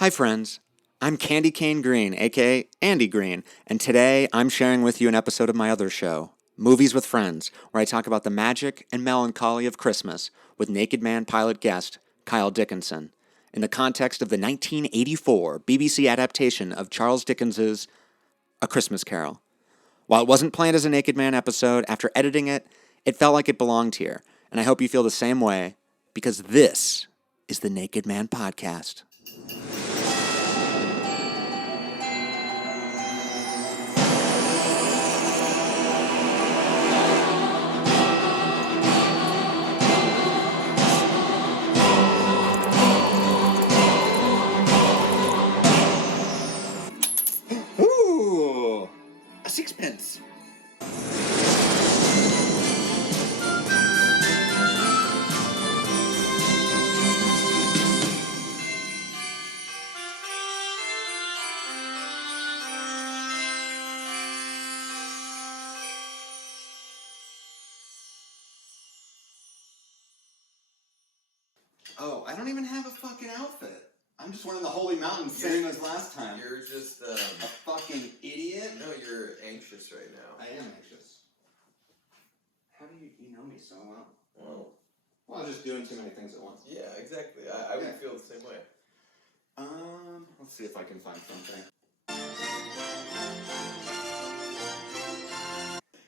Hi friends, I'm Candy Cane Green, aka Andy Green, and today I'm sharing with you an episode of my other show, Movies with Friends, where I talk about the magic and melancholy of Christmas with Naked Man pilot guest Kyle Dickinson, in the context of the 1984 BBC adaptation of Charles Dickens's A Christmas Carol. While it wasn't planned as a Naked Man episode, after editing it, it felt like it belonged here, and I hope you feel the same way, because this is the Naked Man Podcast. Ooh, a sixpence. Oh, I don't even have a fucking outfit. I'm just wearing the Holy Mountain, same as last time. You're just a fucking idiot. No, you're anxious right now. I am anxious. How do you know me so well? Well, I'm just doing too many things at once. yeah, exactly. I would feel the same way. Let's see if I can find something.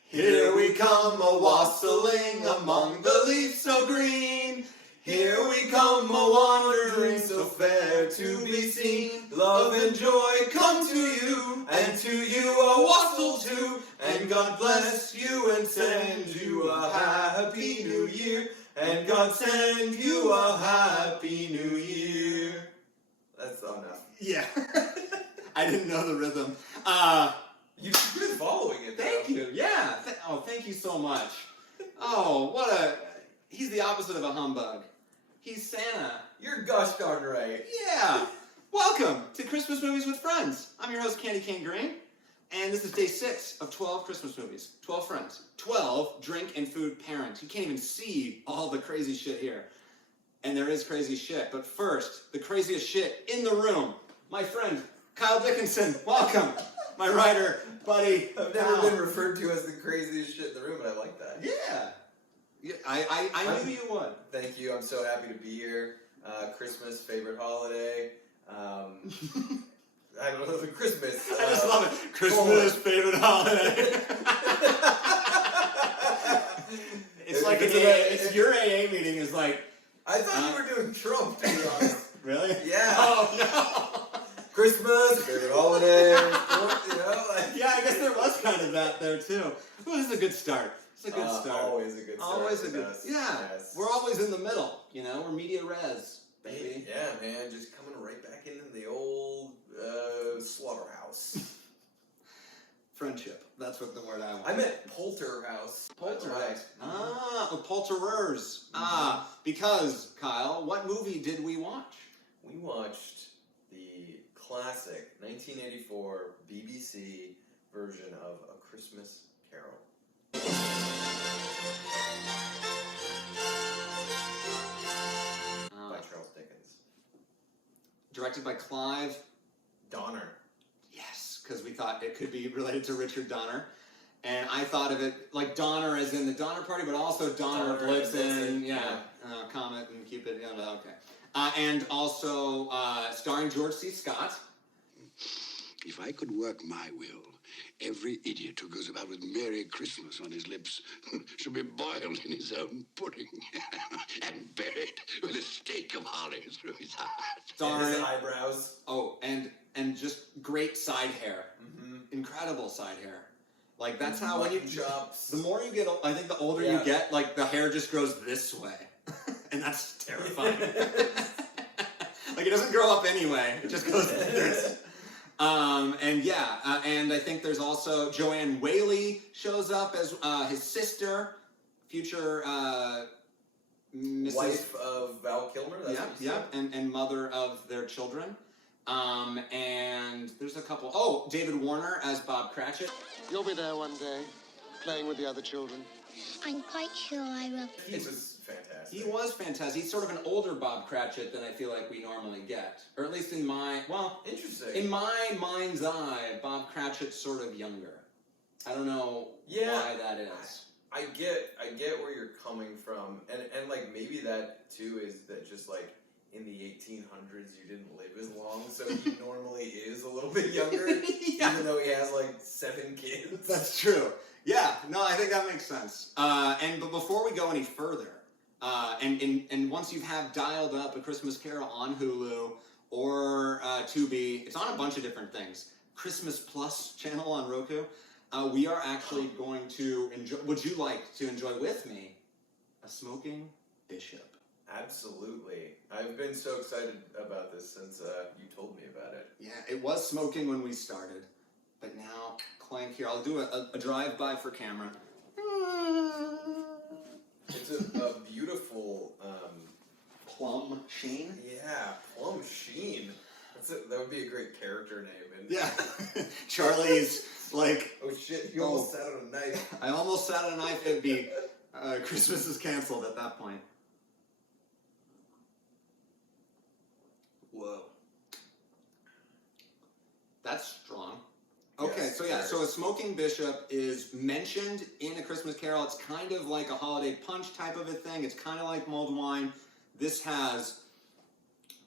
Here we come a-wassailing among the leaves so green. Here we come a-wandering so fair to be seen. Love and joy come to you, and to you a wassail too. And God bless you and send you a happy new year. And God send you a happy new year. That's enough. Yeah. I didn't know the rhythm. You've been following it, though. Thank you. Yeah. Thank you so much. He's the opposite of a humbug. He's Santa. You're gosh darn right. Yeah. Welcome to Christmas Movies with Friends. I'm your host, Candy Cane Green, and this is day 6 of 12 Christmas movies. 12 friends. 12 drink and food parents. You can't even see all the crazy shit here. And there is crazy shit. But first, the craziest shit in the room. My friend, Kyle Dickinson. Welcome. My writer, buddy. I've never been referred to as the craziest shit in the room, and I like that. Yeah. I knew you would. Thank you. I'm so happy to be here. Christmas, favorite holiday. I don't know, Christmas. I just love it. Christmas, favorite holiday. It's like it's your AA meeting is like. I thought you were doing Trump, to be honest. Really? Yeah. Oh, no. Christmas, favorite holiday. Yeah, I guess there was kind of that there, too. Ooh, this is a good start. It's a good start. Always a good start. Always a good. Yeah. Yes. We're always in the middle, you know? We're media res, baby. Yeah, man. Just coming right back into the old slaughterhouse. Friendship. That's what the word I want. I meant polterhouse. Polterhouse. Polterers. Because, Kyle, what movie did we watch? We watched the classic 1984 BBC version of A Christmas Carol. By Charles Dickens. Directed by Clive Donner. Yes, because we thought it could be related to Richard Donner. And I thought of it like Donner as in the Donner Party, but also Donner Blitzen, Comet and Cupid, okay. And also starring George C. Scott. If I could work my will, every idiot who goes about with Merry Christmas on his lips should be boiled in his own pudding and buried with a stake of holly through his heart. And his eyebrows. Oh, and just great side hair. Mm-hmm. Incredible side hair. Like, that's how when you chops. The more you get, I think the older you get, like, the hair just grows this way. And that's terrifying. Like, it doesn't grow up anyway. It just goes like this. And I think there's also Joanne Whaley shows up as his sister, future Mrs. Wife of Val Kilmer. And mother of their children. And there's a couple. Oh, David Warner as Bob Cratchit. You'll be there one day, playing with the other children. I'm quite sure I will. He was fantastic. He was fantastic. He's sort of an older Bob Cratchit than I feel like we normally get. Or at least in my, interesting. in my mind's eye, Bob Cratchit's sort of younger. I don't know why that is. I get where you're coming from, and like maybe that too is that just like in the 1800s you didn't live as long, so he normally is a little bit younger, even though he has like 7 kids. That's true. Yeah, no, I think that makes sense. But before we go any further, and once you have dialed up A Christmas Carol on Hulu or Tubi, it's on a bunch of different things. Christmas Plus channel on Roku. We are actually going to enjoy. Would you like to enjoy with me a smoking bishop? Absolutely. I've been so excited about this since you told me about it. Yeah, it was smoking when we started, but now clank here. I'll do a drive-by for camera. It's a beautiful plum sheen. Yeah, plum sheen. That would be a great character name. And yeah, Charlie's like. Oh shit! You almost sat on a knife. I almost sat on a knife. It'd be Christmas is canceled at that point. Whoa. That's strong. Okay, Yes, so yeah, sure. so a smoking bishop is mentioned in A Christmas Carol. It's kind of like a holiday punch type of a thing. It's kind of like mulled wine. This has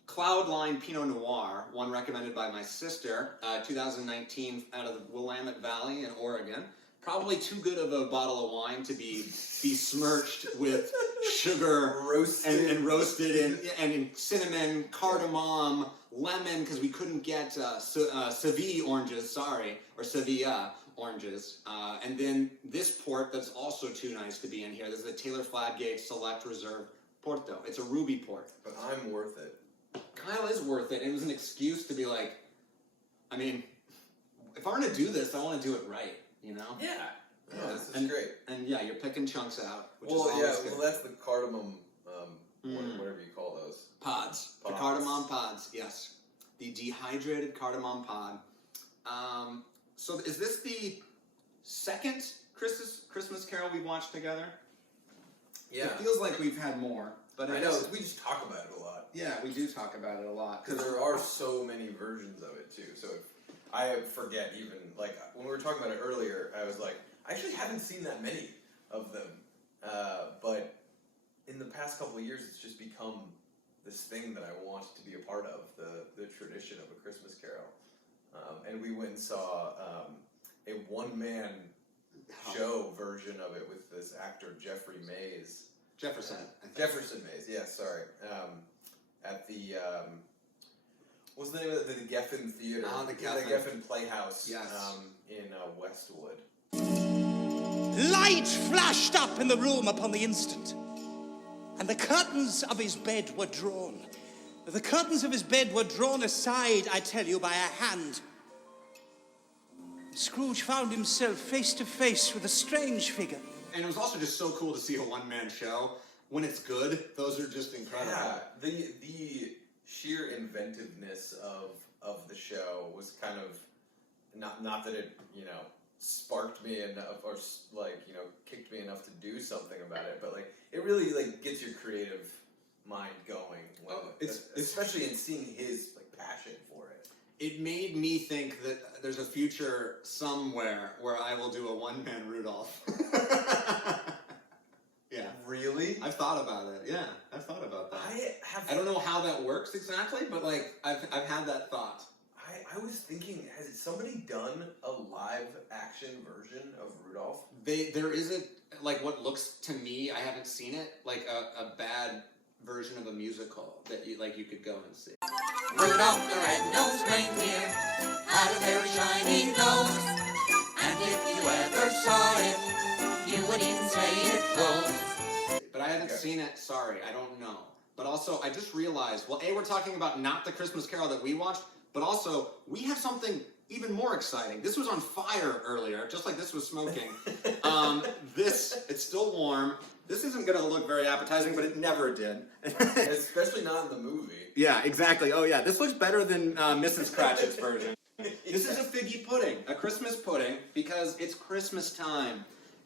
Cloudline Pinot Noir, one recommended by my sister, 2019 out of the Willamette Valley in Oregon. Probably too good of a bottle of wine to be besmirched with sugar and roasted and in cinnamon, cardamom, lemon, because we couldn't get Seville oranges, or Sevilla oranges. And then this port that's also too nice to be in here. This is a Taylor Fladgate Select Reserve Porto. It's a ruby port. But I'm worth it. Kyle is worth it. It was an excuse to be like, I mean, if I'm going to do this, I want to do it right. You know? Yeah, this is great. And yeah, you're picking chunks out, which is Well, always good. well, that's the cardamom, whatever you call those. Pods. The cardamom pods, yes. The dehydrated cardamom pod. So is this the second Christmas Carol we've watched together? Yeah. It feels like we've had more. But I know, we just talk about it a lot. Yeah, we do talk about it a lot. Because there are so many versions of it, too. So I forget even, like, when we were talking about it earlier, I was like, I actually haven't seen that many of them. But in the past couple of years, it's just become this thing that I want to be a part of, the tradition of A Christmas Carol. And we went and saw a one-man show version of it with this actor, Jeffrey Mays. Jefferson. Jefferson Mays, yeah, sorry. At the... what's the name of it? The Geffen Theater. The Geffen Playhouse. Yes. In Westwood. Light flashed up in the room upon the instant, and the curtains of his bed were drawn. The curtains of his bed were drawn aside, I tell you, by a hand. Scrooge found himself face to face with a strange figure. And it was also just so cool to see a one-man show. When it's good, those are just incredible. Yeah, the sheer inventiveness of the show was kind of not that it sparked me enough or kicked me enough to do something about it, but like it really like gets your creative mind going. Especially in seeing his passion for it. It made me think that there's a future somewhere where I will do a one-man Rudolph. Yeah. Really? I've thought about it. Yeah, I've thought about that. I don't know how that works exactly, but like I've had that thought. I was thinking, has somebody done a live action version of Rudolph? There isn't like what looks to me, I haven't seen it, like a bad version of a musical that you could go and see. Rudolph the red-nosed reindeer had a very shiny nose, and if you ever saw it, you would even say it glows. But I haven't seen it, sorry, I don't know. But also, I just realized, well, we're talking about not the Christmas Carol that we watched, but also, we have something even more exciting. This was on fire earlier, just like this was smoking. It's still warm. This isn't going to look very appetizing, but it never did. Especially not in the movie. Yeah, exactly. Oh, yeah. This looks better than Mrs. Cratchit's version. This is a figgy pudding, a Christmas pudding, because it's Christmas time.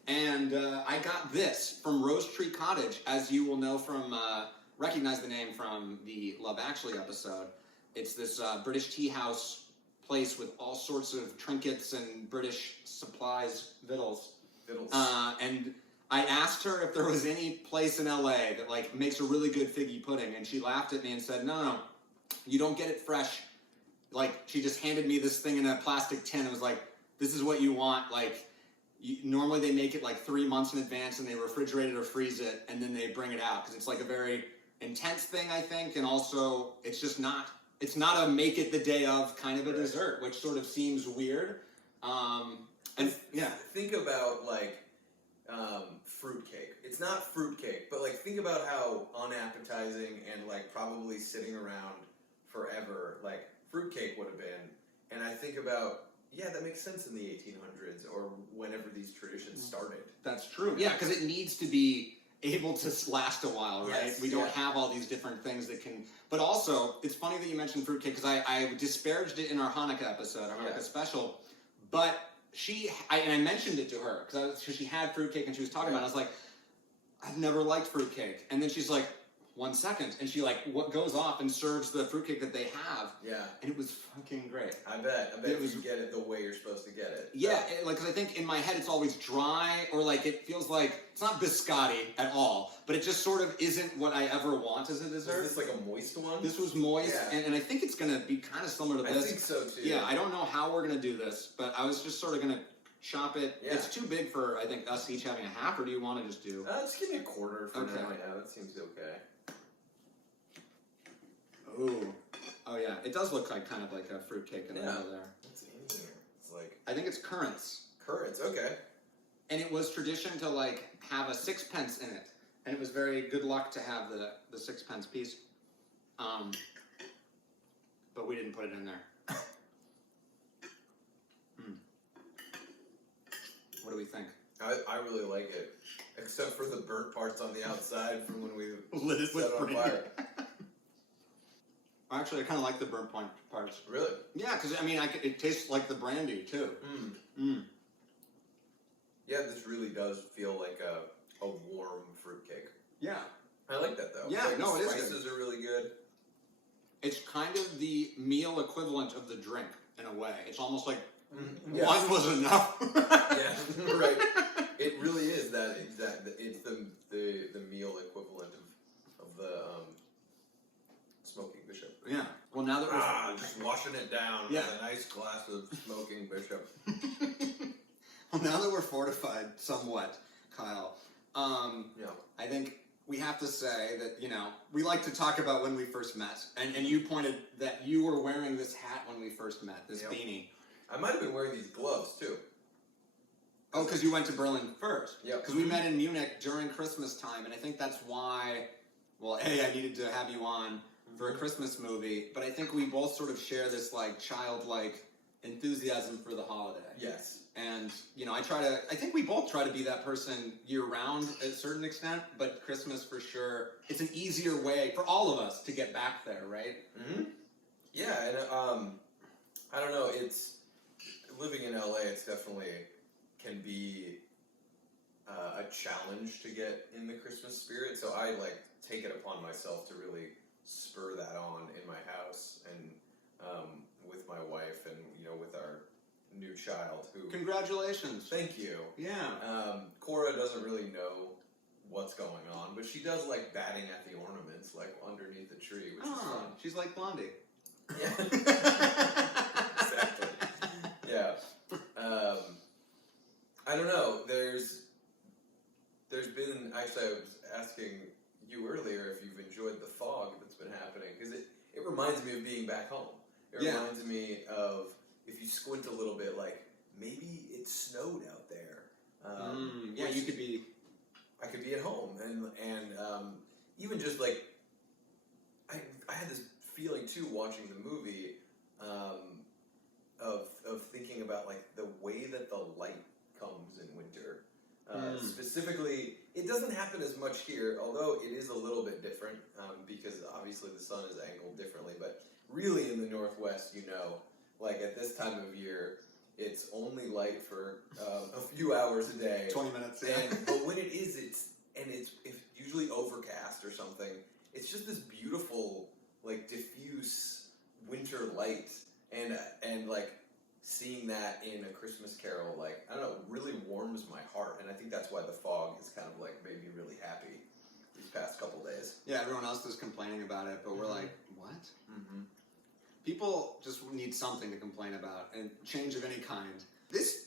And I got this from Rose Tree Cottage, as you will know from, recognize the name from the Love Actually episode. It's this British tea house place with all sorts of trinkets and British supplies, victuals. And I asked her if there was any place in LA that like makes a really good figgy pudding, and she laughed at me and said, no, you don't get it fresh. Like, she just handed me this thing in a plastic tin and was like, this is what you want. Like, normally they make it like 3 months in advance and they refrigerate it or freeze it and then they bring it out because it's like a very intense thing, I think, and also it's just not, it's not a make it the day of kind of a dessert, which sort of seems weird. And yeah, think about like fruitcake. It's not fruitcake, but like think about how unappetizing and like probably sitting around forever like fruitcake would have been. And I think about, yeah, that makes sense in the 1800s or whenever these traditions started. That's true. Yeah, because it needs to be able to last a while, right? Yes, we don't have all these different things that can... But also, it's funny that you mentioned fruitcake, because I disparaged it in our Hanukkah episode, our Hanukkah special, but I mentioned it to her, because she had fruitcake and she was talking about it. I was like, I've never liked fruitcake. And then she's like, 1 second, and she like goes off and serves the fruitcake that they have. Yeah, and it was fucking great. I bet you get it the way you're supposed to get it. Yeah, like because I think in my head it's always dry, or like it feels like it's not biscotti at all, but it just sort of isn't what I ever want as a dessert. Is this like a moist one? This was moist, and I think it's gonna be kind of similar to this. I think so too. Yeah, I don't know how we're gonna do this, but I was just sort of gonna chop it. Yeah. It's too big for I think us each having a half, or do you want to just do? Just give me a quarter for now. Yeah, that seems okay. Ooh. Oh yeah, it does look like kind of like a fruitcake in the middle there. What's in here? It's like I think it's currants. Currants, okay. And it was tradition to like have a sixpence in it, and it was very good luck to have the sixpence piece. But we didn't put it in there. What do we think? I really like it, except for the burnt parts on the outside from when we lit it set it on fire. Actually, I kind of like the burnt parts. Really? Yeah, because I mean, it tastes like the brandy too. Yeah, this really does feel like a warm fruitcake. Yeah, I like that though. Yeah, like, no, the it is spices are really good. It's kind of the meal equivalent of the drink in a way. It's almost like Yes. one was enough. Yeah, right. It really is that. It's the meal equivalent of the smoking bishop. Yeah. Well, now that we're just washing it down with a nice glass of smoking bishop. Well, now that we're fortified somewhat, Kyle, I think we have to say that, we like to talk about when we first met. And you pointed that you were wearing this hat when we first met, this beanie. I might have been wearing these gloves, too. Oh, because you went to Berlin first. Yeah. Because we met in Munich during Christmas time, and I think that's why, well, I needed to have you on for a Christmas movie, but I think we both sort of share this, like, childlike enthusiasm for the holiday. Yes. And, I think we both try to be that person year-round at a certain extent, but Christmas for sure, it's an easier way for all of us to get back there, right? Mm-hmm. Yeah, and, I don't know, living in LA, it's definitely can be a challenge to get in the Christmas spirit, so I, take it upon myself to really spur that on in my house, and with my wife, and, with our new child who... Congratulations. Thank you. Yeah. Cora doesn't really know what's going on, but she does like batting at the ornaments, underneath the tree, which is fun. She's like Blondie. Yeah. Exactly. Yeah. I don't know. There's been, actually, I was asking you earlier if you've enjoyed the fog that's been happening, because it reminds me of being back home. It reminds me of, if you squint a little bit, maybe it snowed out there. Yeah, you could be... I could be at home, and even just, I had this feeling, too, watching the movie, of thinking about, the way that the light comes in winter. Specifically, it doesn't happen as much here, although it is a little bit different, because obviously the sun is angled differently, but really in the Northwest, at this time of year, it's only light for a few hours a day. 20 minutes, yeah. But when it is, it's usually overcast or something. It's just this beautiful, like, diffuse winter light. And like, seeing that in A Christmas Carol, like, I don't know, really warms my heart. And I think that's why The Fog has kind of, like, made me really happy these past couple days. Yeah, everyone else is complaining about it, but we're like, what? Mm-hmm. People just need something to complain about, and change of any kind. This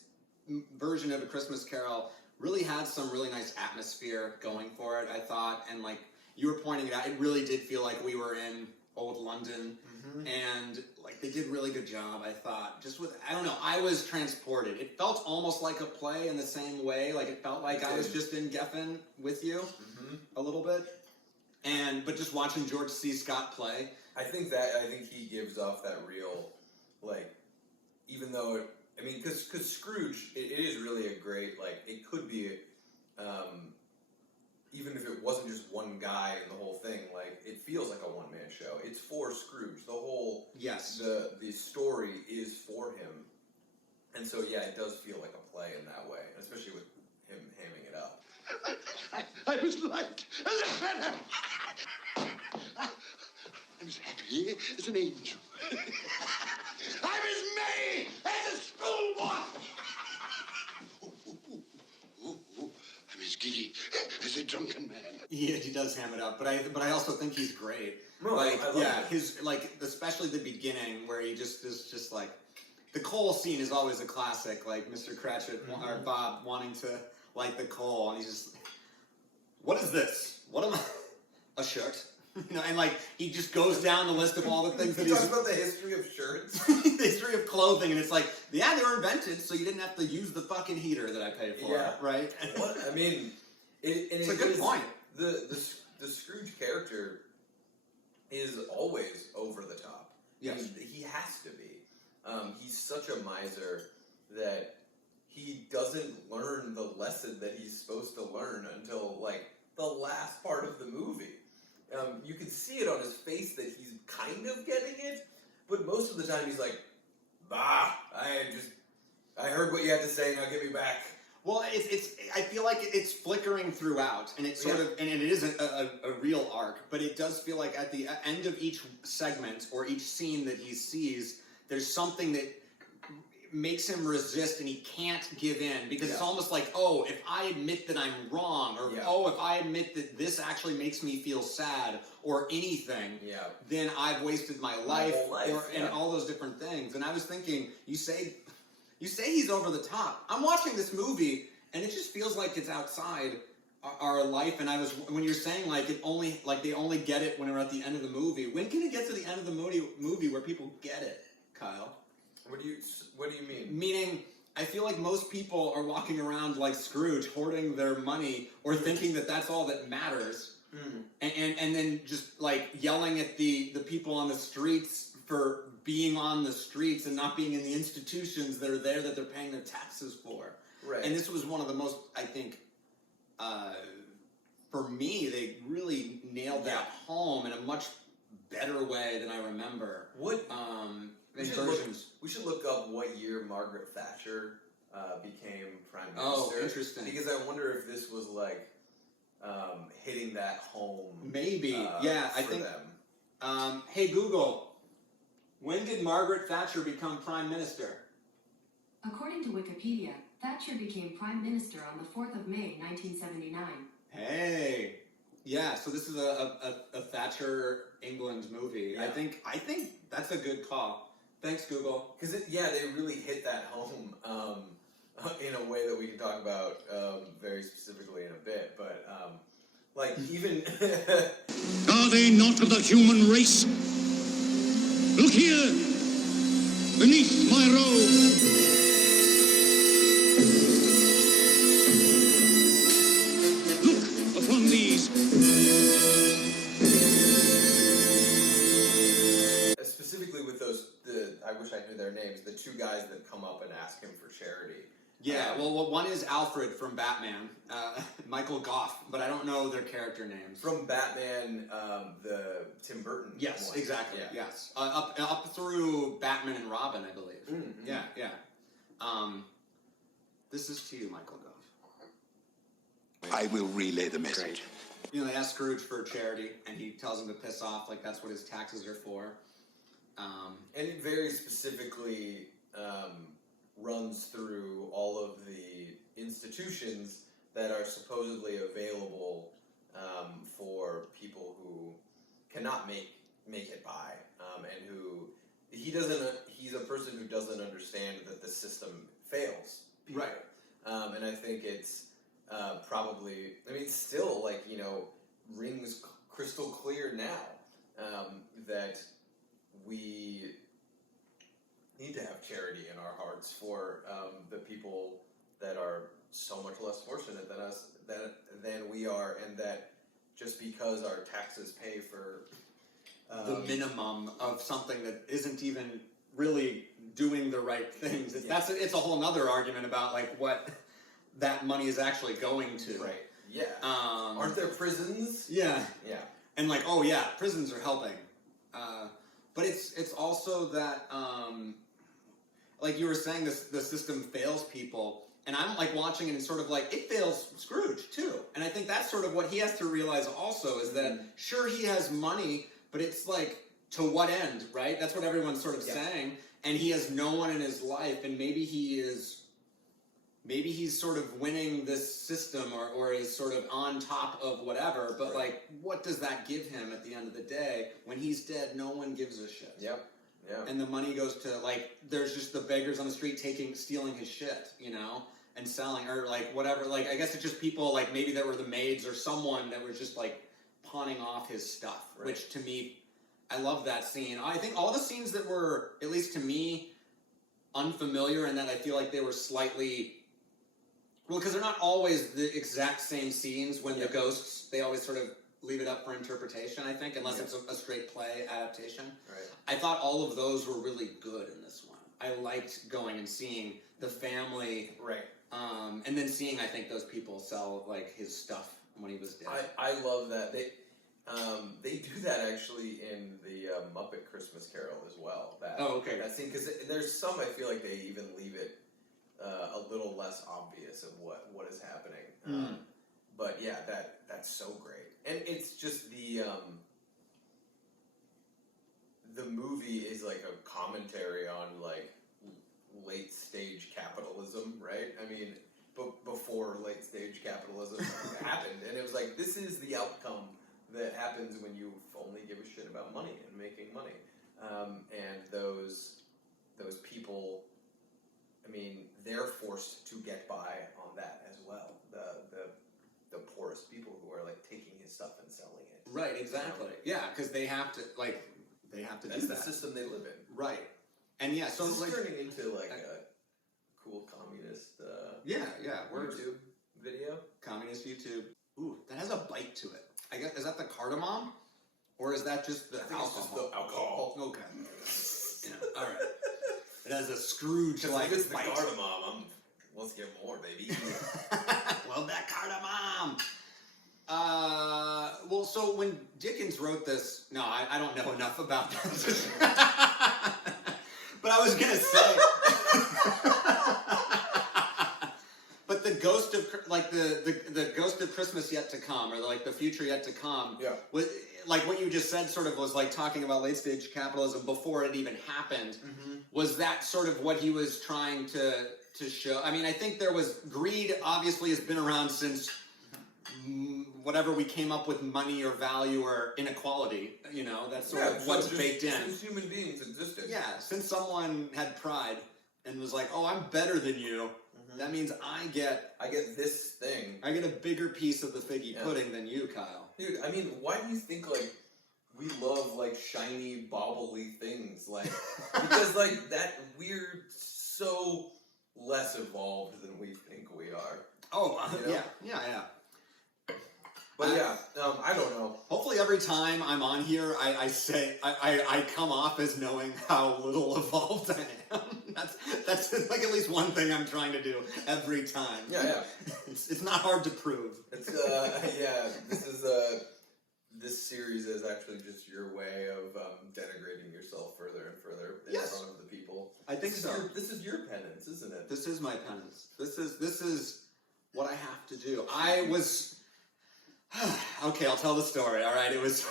version of A Christmas Carol really had some really nice atmosphere going for it, I thought, and like you were pointing it out, it really did feel like we were in old London, and like they did a really good job, I thought. Just with, I don't know, I was transported. It felt almost like a play in the same way, like it felt like I was just in Geffen with you a little bit, but just watching George C. Scott play. I think he gives off that real, like, even though because Scrooge, it is really a great, like, it could be, even if it wasn't just one guy in the whole thing, like, it feels like a one-man show. It's for Scrooge. The whole, the story is for him. And so, yeah, it does feel like a play in that way, especially with him hamming it up. I was like a feather. I was happy as an angel. I was merry as a schoolboy. I'm as giddy as a drunken man. Yeah, he does ham it up, but I also think he's great. No, like, I love it. his, like, especially the beginning where he just is just like, the coal scene is always a classic, like Mr. Cratchit or Bob wanting to light the coal, and he's just, what is this? What am I? A shirt? You know, and like he just goes down the list of all the things that he talks about the history of shirts, the history of clothing, and it's like, yeah, they were invented, so you didn't have to use the fucking heater that I paid for, right? What I mean, it's a good point. The Scrooge character is always over the top. Yes, I mean, he has to be. He's such a miser that he doesn't learn the lesson that he's supposed to learn until like the last part of the movie. You can see it on his face that he's kind of getting it, but most of the time he's like, bah, I heard what you had to say, now give me back. Well, I feel like it's flickering throughout, and it's sort of, and it is a real arc, but it does feel like at the end of each segment or each scene that he sees, there's something that makes him resist and he can't give in, because it's almost like, oh, if I admit that I'm wrong, or oh, if I admit that this actually makes me feel sad or anything, then I've wasted my life, and all those different things. And I was thinking, you say he's over the top. I'm watching this movie and it just feels like it's outside our life. And when you're saying like they only get it when we're at the end of the movie, when can it get to the end of the movie where people get it, Kyle? What do you mean? Meaning, I feel like most people are walking around like Scrooge, hoarding their money or thinking that that's all that matters, and then just like yelling at the people on the streets for being on the streets and not being in the institutions that are there that they're paying their taxes for. Right. And this was one of the most, I think, for me, they really nailed that home in a much better way than I remember. We should look up what year Margaret Thatcher became Prime Minister. Oh, interesting. Because I wonder if this was like hitting that home. Maybe, I think. Them. Hey Google, when did Margaret Thatcher become Prime Minister? According to Wikipedia, Thatcher became Prime Minister on the 4th of May, 1979. Hey, yeah. So this is a Thatcher England movie. Yeah. I think that's a good call. Thanks, Google. Because they really hit that home in a way that we can talk about very specifically in a bit. But like even Are they not of the human race? Look here, beneath my robe. Look upon these. Specifically with I wish I knew their names, the two guys that come up and ask him for charity. Yeah, well, one is Alfred from Batman, Michael Goff, but I don't know their character names. From Batman, the Tim Burton Yes, one. exactly, Yeah. yes. Up through Batman and Robin, I believe. Mm-hmm. Yeah. This is to you, Michael Gove. I will relay the message. You know, they ask Scrooge for charity, and he tells him to piss off, like that's what his taxes are for. And it very specifically runs through all of the institutions that are supposedly available for people who cannot make it by, and who he's a person who doesn't understand that the system fails people. Right. And I think it's probably, I mean, still, like, you know, rings crystal clear now that we need to have charity in our hearts for the people that are so much less fortunate than us, than we are, and that just because our taxes pay for The minimum of something that isn't even really doing the right things. It's a whole nother argument about like what that money is actually going to. right. Yeah. Aren't there prisons? Yeah. Yeah. And like, oh yeah, prisons are helping. But it's also that, like you were saying, the system fails people. And I'm like watching and sort of like, it fails Scrooge too. And I think that's sort of what he has to realize also is that, sure, he has money, but it's like, to what end, right? That's what everyone's sort of saying. And he has no one in his life, and maybe he's sort of winning this system or is sort of on top of whatever, but like, what does that give him at the end of the day? When he's dead, no one gives a shit. Yep. Yeah. And the money goes to, like, there's just the beggars on the street stealing his shit, you know, and selling, or like whatever. Like, I guess it's just people, like maybe there were the maids or someone that was just like pawning off his stuff, which to me, I love that scene. I think all the scenes that were, at least to me, unfamiliar, and that I feel like they were slightly, well, because they're not always the exact same scenes when the ghosts, they always sort of leave it up for interpretation, I think, unless it's a straight play adaptation. Right. I thought all of those were really good in this one. I liked going and seeing the family, Right. And then seeing, I think, those people sell like his stuff when he was dead. I love that. They do that actually in the Muppet Christmas Carol as well. That scene, because there's some I feel like they even leave it a little less obvious of what is happening. But yeah, that's so great, and it's just the movie is like a commentary on like late stage capitalism, right? I mean, before late stage capitalism happened, and it was like, this is the outcome that happens when you only give a shit about money and making money, and those people, I mean, they're forced to get by on that as well. The poorest people who are like taking his stuff and selling it. Right, exactly. Yeah, because they have to do that. That's the system they live in. Right. And yeah, so This is like turning into like a cool communist YouTube video. Communist YouTube. Ooh, that has a bite to it. I guess, is that the cardamom? Or is that just the alcohol? It's just the alcohol. Okay. Yeah, all right. It has a Scrooge like if it's the bite. cardamom, let's get more, baby. Love that cardamom. Well, so when Dickens wrote this, no, I don't know enough about this. But I was gonna say, but the ghost of like the ghost of Christmas yet to come, or like the future yet to come, was like what you just said. Sort of was like talking about late stage capitalism before it even happened. Was that sort of what he was trying to show? I mean, I think there was greed. Obviously, has been around since whatever we came up with money or value or inequality. You know, that's sort of what's baked in. Since human beings existed. Yeah, since someone had pride and was like, "Oh, I'm better than you," that means I get this thing. I get a bigger piece of the figgy pudding than you, Kyle. Dude, I mean, why do you think like we love like shiny, bobbly things? Like because like that we're so less evolved than we think we are. Oh, you know? yeah. But I don't know. Hopefully every time I'm on here, I say, I come off as knowing how little evolved I am. That's like at least one thing I'm trying to do every time. Yeah. It's not hard to prove. It's this series is actually just your way of denigrating yourself further and further in front of the people. I think so. This is your penance, isn't it? This is my penance. This is what I have to do. I was okay. I'll tell the story. All right, it was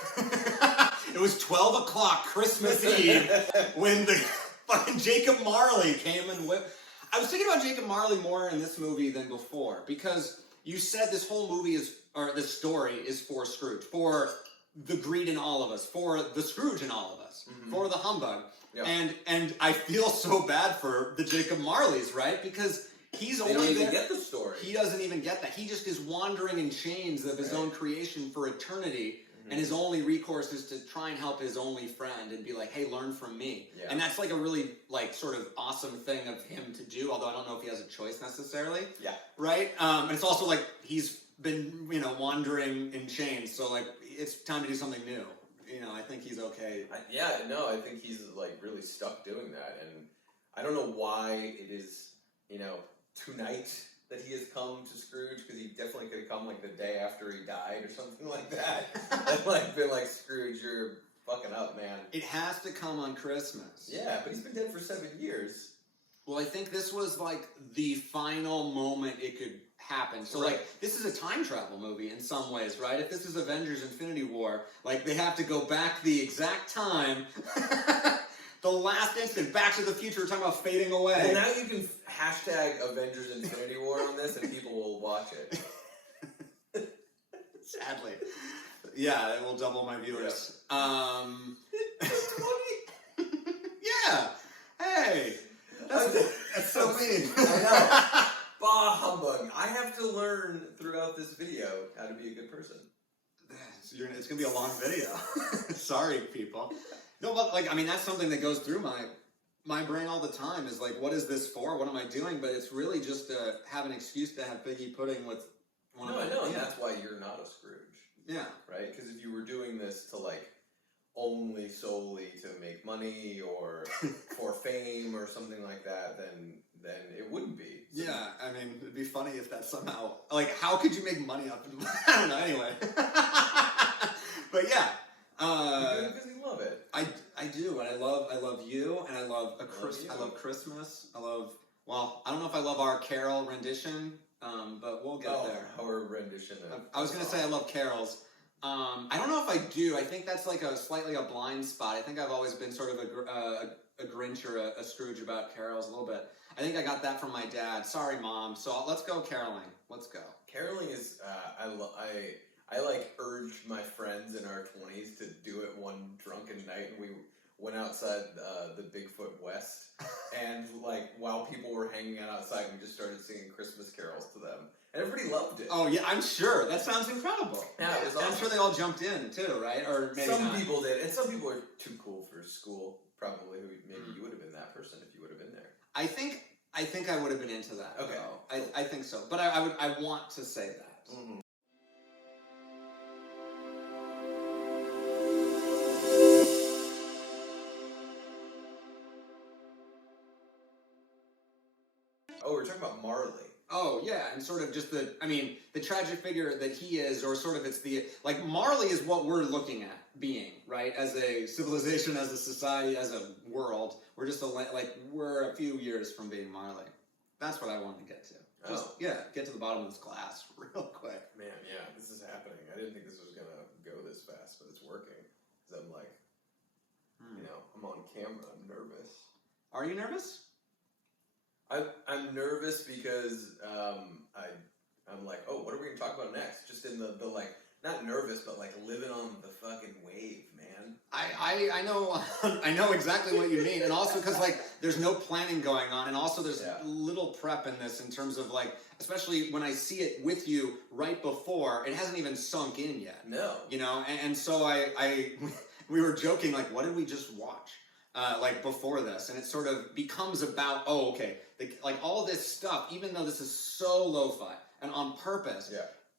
it was 12 o'clock Christmas Eve when the fucking Jacob Marley came and whipped. I was thinking about Jacob Marley more in this movie than before because you said this whole movie this story is for Scrooge, for the greed in all of us, for the Scrooge in all of us, for the humbug. Yep. And I feel so bad for the Jacob Marleys, right? Because he's they only don't even get the story. He doesn't even get that. He just is wandering in chains of his own creation for eternity, and his only recourse is to try and help his only friend and be like, hey, learn from me. Yeah. And that's like a really like sort of awesome thing of him to do, although I don't know if he has a choice necessarily. Yeah. Right? And it's also like he's been, wandering in chains, so like it's time to do something new. I think he's okay. I think he's like really stuck doing that, and I don't know why it is, tonight that he has come to Scrooge, because he definitely could have come like the day after he died or something like that. And like been like, Scrooge, you're fucking up, man. It has to come on Christmas. Yeah, but he's been dead for 7 years. Well, I think this was like the final moment it could happen. So like this is a time travel movie in some ways, right? If this is Avengers Infinity War, like they have to go back the exact time, the last instant, Back to the Future, we're talking about fading away. Well, now you can hashtag Avengers Infinity War on this and people will watch it. Sadly. Yeah, it will double my viewers. That's funny. Yeah. Hey. That's so mean. I know. Bah humbug. I have to learn throughout this video how to be a good person. It's going to be a long video. Sorry, people. No, but that's something that goes through my brain all the time is like, what is this for? What am I doing? But it's really just to have an excuse to have piggy pudding with one of my... I know, and that's why you're not a Scrooge. Yeah. Right? Because if you were doing this to only solely to make money or for fame or something like that, then it wouldn't be. So. Yeah, it'd be funny if that somehow, how could you make money off of I don't know, anyway. But yeah. You do it because you love it. I do, and I love you, and I love Christmas. I don't know if I love our carol rendition, but we'll get there. Our rendition. I was going to say I love carols. I don't know if I do. I think that's like slightly a blind spot. I think I've always been sort of a Grinch or a Scrooge about carols a little bit. I think I got that from my dad. Sorry, Mom. So let's go caroling. Let's go. Caroling is, I urged my friends in our 20s to do it one drunken night, and we went outside the Bigfoot West, and while people were hanging out outside, we just started singing Christmas carols to them. And everybody loved it. Oh, yeah, I'm sure. That sounds incredible. Yeah, it was awesome. I'm sure they all jumped in, too, right? Or maybe some not. people did, and some people are too cool for school, probably. Maybe you would have been that person if you would have been there. I think I would have been into that, okay. Though. I think so. But I want to say that. Mm-hmm. Oh, we're talking about Marley. Oh, yeah, and sort of just the tragic figure that he is, or sort of it's Marley is what we're looking at being, right? As a civilization, as a society, as a world. We're just we're a few years from being Marley. That's what I wanted to get to. Get to the bottom of this glass real quick. Man, yeah, this is happening. I didn't think this was going to go this fast, but it's working. Because I'm on camera. I'm nervous. Are you nervous? I'm nervous because I'm like, oh, what are we going to talk about next? Just in the not nervous, but living on the fucking wave, man. I know I know exactly what you mean, and also because there's no planning going on, and also there's little prep in this in terms of especially when I see it with you right before it hasn't even sunk in yet. No, and so we were joking what did we just watch? Before this, and it sort of becomes about all this stuff, even though this is so lo-fi and on purpose,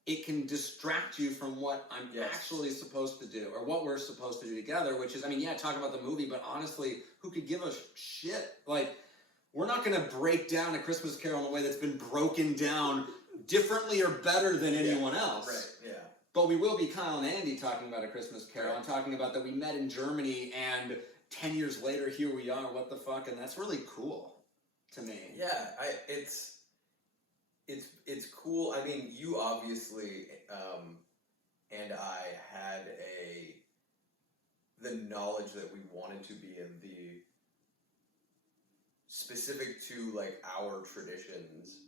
it can distract you from what I'm actually supposed to do, or what we're supposed to do together, which is, talk about the movie, but honestly, who could give a shit? We're not going to break down A Christmas Carol in a way that's been broken down differently or better than anyone else. Right, yeah. But we will be Kyle and Andy talking about A Christmas Carol, and talking about that we met in Germany and 10 years later, here we are, what the fuck, and that's really cool to me. Yeah, it's cool. I mean, you obviously and I had the knowledge that we wanted to be in the specific to like our traditions,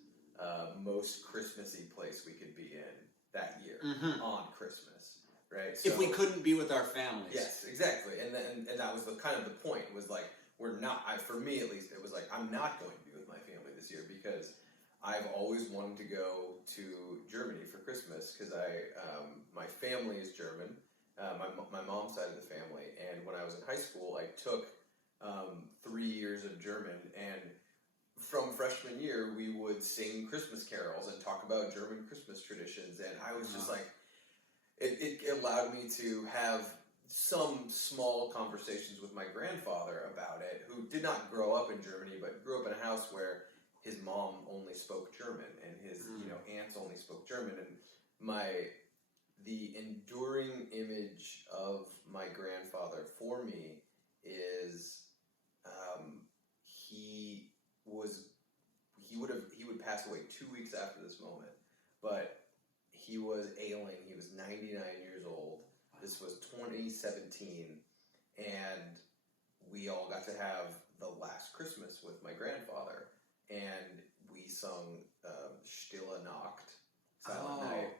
most Christmassy place we could be in that year on Christmas, right? So, if we couldn't be with our families. yes, exactly, and that was the kind of the point was like we're not. For me at least, it was like I'm not going to be with my family this year because I've always wanted to go to Germany for Christmas because my family is German, my mom's side of the family, and when I was in high school, I took 3 years of German, and from freshman year, we would sing Christmas carols and talk about German Christmas traditions, and I was just like, it allowed me to have some small conversations with my grandfather about it, who did not grow up in Germany, but grew up in a house where his mom only spoke German, and his aunts only spoke German, and the enduring image of my grandfather for me is he would pass away 2 weeks after this moment, but he was ailing. He was 99 years old. This was 2017, and we all got to have the last Christmas with my grandfather, and we sung Stille Nacht, Silent Night,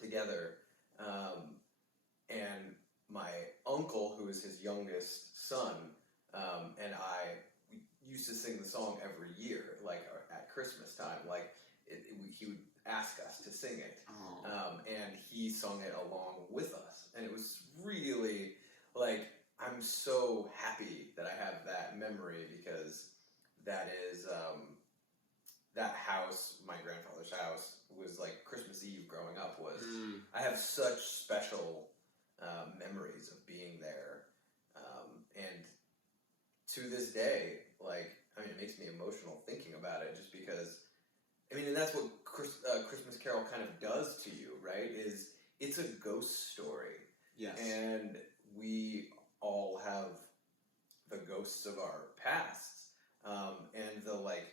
together. And my uncle, who is his youngest son, and we used to sing the song every year, like at Christmas time. Like he would ask us to sing it, and he sung it along with us, and it was really like I'm so happy that I have that memory because that is that house, my grandfather's house, was like Christmas Eve growing up was. I have such special memories of being there, and to this day, like, I mean, it makes me emotional thinking about it just because, I mean, and that's what Christmas Carol kind of does to you, right? Is it's a ghost story. Yes. And we all have the ghosts of our pasts, and the, like,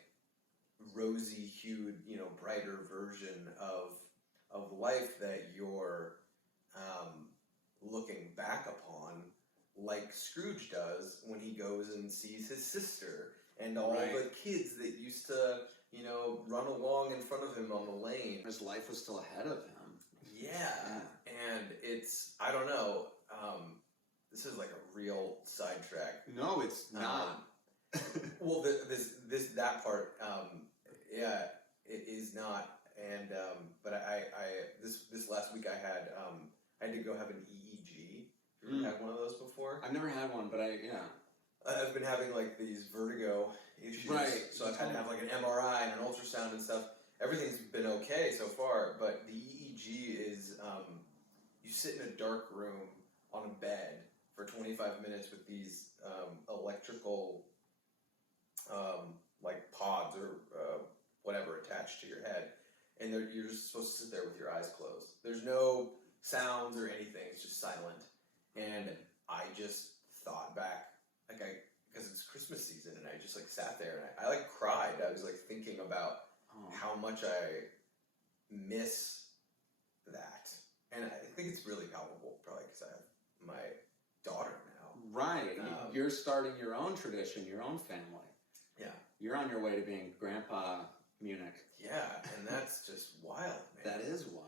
rosy-hued, brighter version of life that you're looking back upon, like Scrooge does when he goes and sees his sister and all the kids that used to, run along in front of him on the lane. His life was still ahead of him. Yeah. And it's, I don't know, this is like a real sidetrack. No, it's not. Well, that part, it is not. And but I this last week I had to go have an EEG. Have you had one of those before? I've never had one, but I've been having like these vertigo issues, so I've had to have like an MRI and an ultrasound and stuff. Everything's been okay so far, but the EEG is you sit in a dark room on a bed for 25 minutes with these electrical like pods or whatever attached to your head, and you're just supposed to sit there with your eyes closed. There's no sounds or anything; it's just silent. And I just thought back, because it's Christmas season, and I just like sat there and I like cried. I was like thinking about how much I miss that, and I think it's really palpable, probably because I have my daughter now. Right, you're starting your own tradition, your own family. Yeah, you're on your way to being Grandpa Munich. Yeah, and that's just wild, man. That is wild.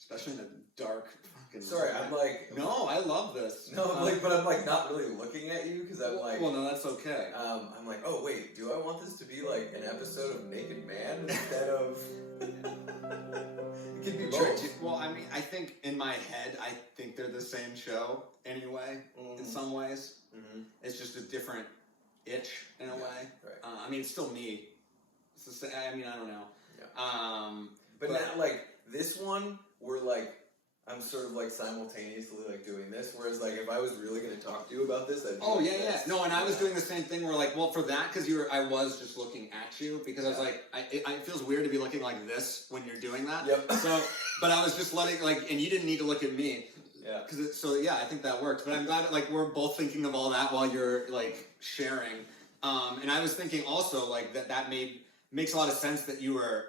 Especially in the dark fucking... Sorry, I'm like... No, I love this. No, but I'm like not really looking at you because I'm like... Well, no, that's okay. I'm like, oh wait, do I want this to be like an episode of Naked Man instead of... It could be both. Well, I mean, I think in my head, I think they're the same show anyway, in some ways. Mm-hmm. It's just a different itch in a way. Right. I mean, it's still me. It's the same, I mean, I don't know. Yeah. But now, like, this one, we're like, I'm sort of like simultaneously like doing this, whereas like if I was really going to talk to you about this, I'd be yeah. No, and I was doing the same thing where like, well, for that, because I was just looking at you, because I was like, it feels weird to be looking like this when you're doing that. Yep. So, but I was just letting, like, and you didn't need to look at me. Yeah. I think that works. But I'm glad like we're both thinking of all that while you're like sharing. And I was thinking also like that makes a lot of sense that you were,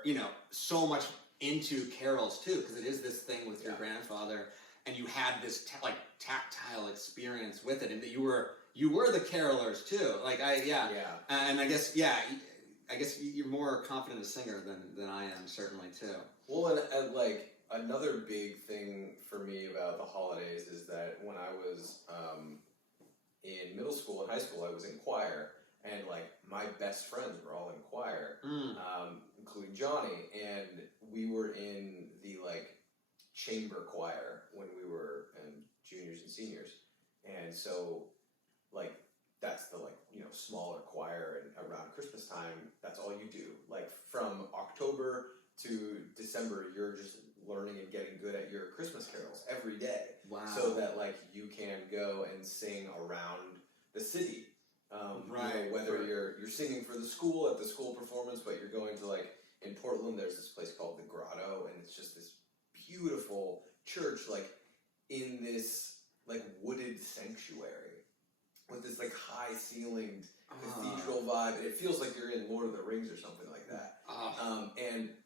so much into carols too, because it is this thing with your grandfather, and you had this tactile experience with it, and that you were the carolers too. And I guess you're more confident a singer than I am, certainly too. Well, and like another big thing for me about the holidays is that when I was in middle school and high school, I was in choir, and like my best friends were all in choir, including Johnny, and we were in the like chamber choir when we were juniors and seniors, and so like that's the smaller choir, and around Christmas time that's all you do. Like from October to December, you're just learning and getting good at your Christmas carols every day. Wow. So that like you can go and sing around the city. Whether you're singing for the school at the school performance, but you're going to like in Portland, there's this place called the Grotto, and it's just this beautiful church, like in this like wooded sanctuary with this like high ceilinged cathedral vibe, and it feels like you're in Lord of the Rings or something like that.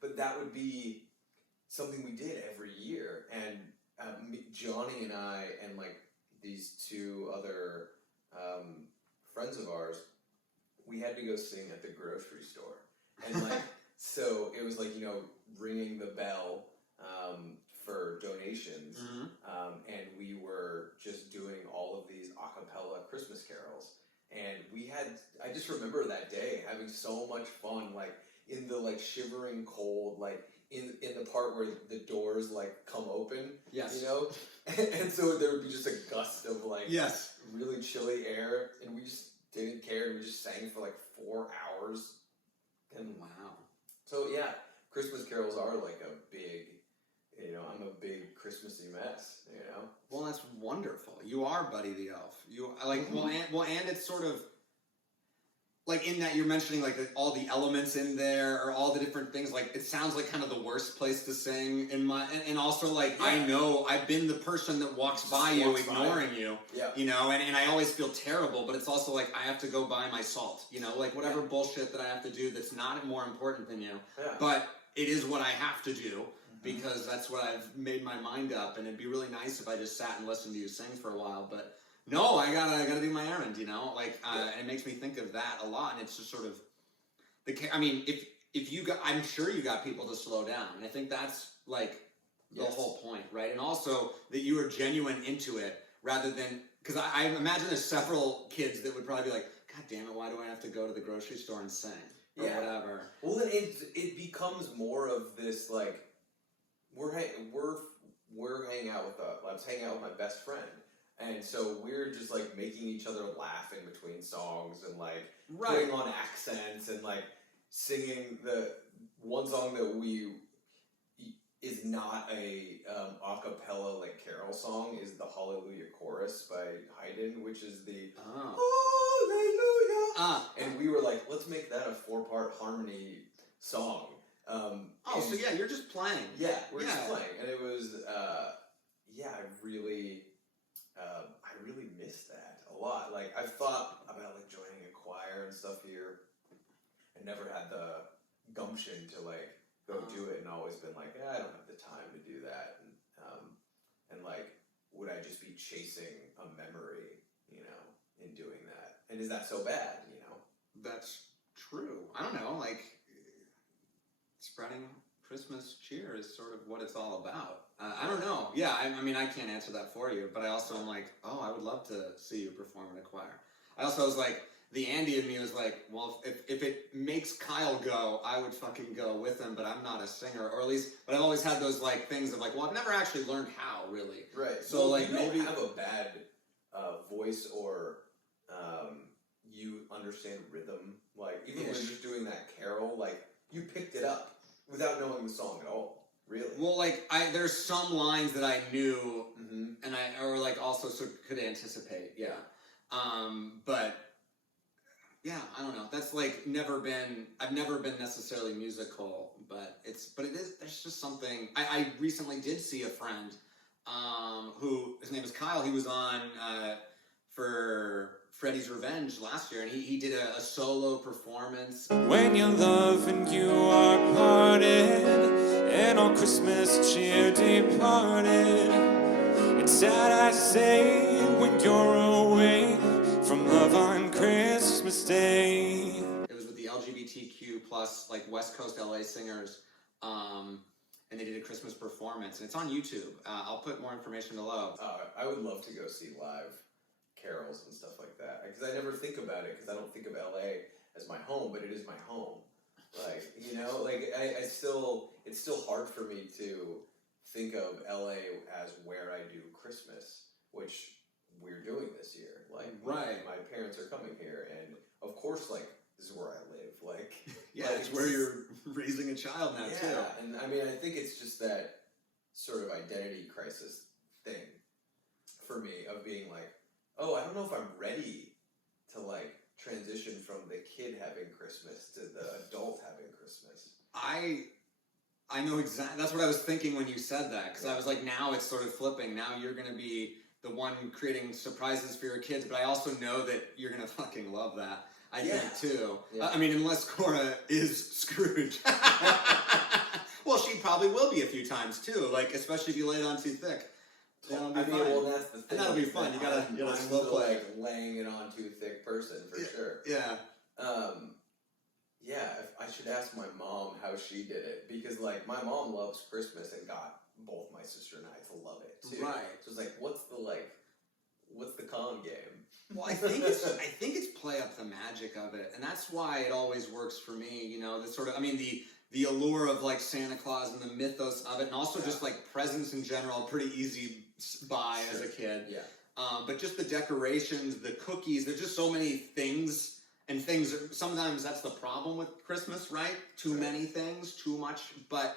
But that would be something we did every year, and Johnny and I and like these two other friends of ours, we had to go sing at the grocery store, and like so it was like ringing the bell for donations, and we were just doing all of these a cappella Christmas carols, and I just remember that day having so much fun, like in the like shivering cold, like in the part where the doors like come open, and so there would be just a gust of like really chilly air, and we just didn't care, and we just sang for like 4 hours, and wow. So yeah, Christmas carols are like a big, I'm a big Christmassy mess, Well, that's wonderful. You are Buddy the Elf. You like and it's sort of like in that you're mentioning like all the elements in there, or all the different things. Like it sounds like kind of the worst place to sing and also like I know I've been the person that walks by you ignoring you, and I always feel terrible. But it's also like I have to go buy my salt, like whatever bullshit that I have to do that's not more important than you, but it is what I have to do. Because that's what I've made my mind up, and it'd be really nice if I just sat and listened to you sing for a while. But no, I gotta do my errand, and it makes me think of that a lot. And it's just sort of if you got, I'm sure you got people to slow down, and I think that's like the whole point, right? And also that you are genuine into it, rather than because I imagine there's several kids that would probably be like, God damn it, why do I have to go to the grocery store and sing or whatever? Well, then it becomes more of this like. We're hanging out I was hanging out with my best friend, and so we're just like making each other laugh in between songs, and like putting on accents, and like singing the one song that is not a cappella like carol song is the Hallelujah Chorus by Haydn, which is the Hallelujah, and we were like, let's make that a 4-part harmony song. So you're just playing. Yeah, we're just playing, and it was, I really miss that a lot. Like, I've thought about like joining a choir and stuff here, and never had the gumption to like go do it, and always been like, I don't have the time to do that, and like, would I just be chasing a memory, in doing that? And is that so bad, That's true. I don't know, like. Spreading Christmas cheer is sort of what it's all about. I don't know. Yeah, I mean, I can't answer that for you, but I also am like, I would love to see you perform in a choir. I also was like, the Andy in me was like, well, if it makes Kyle go, I would fucking go with him, but I'm not a singer, or at least, but I've always had those like things of like, well, I've never actually learned how, really. Right. So like you maybe don't have a bad voice, or you understand rhythm. Like even when you're just doing that carol, like you picked it up without knowing the song at all, really. Well, like there's some lines that I knew, and also sort of could anticipate, but yeah, I don't know. That's like I've never been necessarily musical, but it is. There's just something. I recently did see a friend who, his name is Kyle. He was on for Freddy's Revenge last year, and he did a solo performance. When your love and you are parted, and on Christmas cheer departed, it's sad I say when you're away from love on Christmas Day. It was with the LGBTQ plus like West Coast LA singers, and they did a Christmas performance, and it's on YouTube. I'll put more information below. I would love to go see live carols and stuff like that, because I never think about it, because I don't think of LA as my home, but it is my home. Like, you know, like I still, it's still hard for me to think of LA as where I do Christmas, which we're doing this year. Like, right, my parents are coming here, and of course, like, this is where I live. Like, yeah, like, it's where you're raising a child now too. Yeah, and I mean, I think it's just that sort of identity crisis thing for me of being like, oh, I don't know if I'm ready to like transition from the kid having Christmas to the adult having Christmas. I know exactly. That's what I was thinking when you said that, because I was like, now it's sort of flipping. Now you're going to be the one creating surprises for your kids, but I also know that you're going to fucking love that. I think too. Yeah. I mean, unless Cora is Scrooge. Well, she probably will be a few times too. Like, especially if you lay it on too thick. Well, that's the thing. And that'll be fun. You gotta I'm slow play. like laying it on too thick person for sure. Yeah. Yeah. I should ask my mom how she did it, because like my mom loves Christmas and got both my sister and I to love it too. Right. So it's like, what's the con game? Well, I think it's play up the magic of it, and that's why it always works for me. You know, the sort of, I mean, the allure of like Santa Claus and the mythos of it, and also just like presents in general, pretty easy buy as a kid. Yeah. But just the decorations, the cookies, there's just so many things, and things. Sometimes that's the problem with Christmas, right? Too many things, too much. But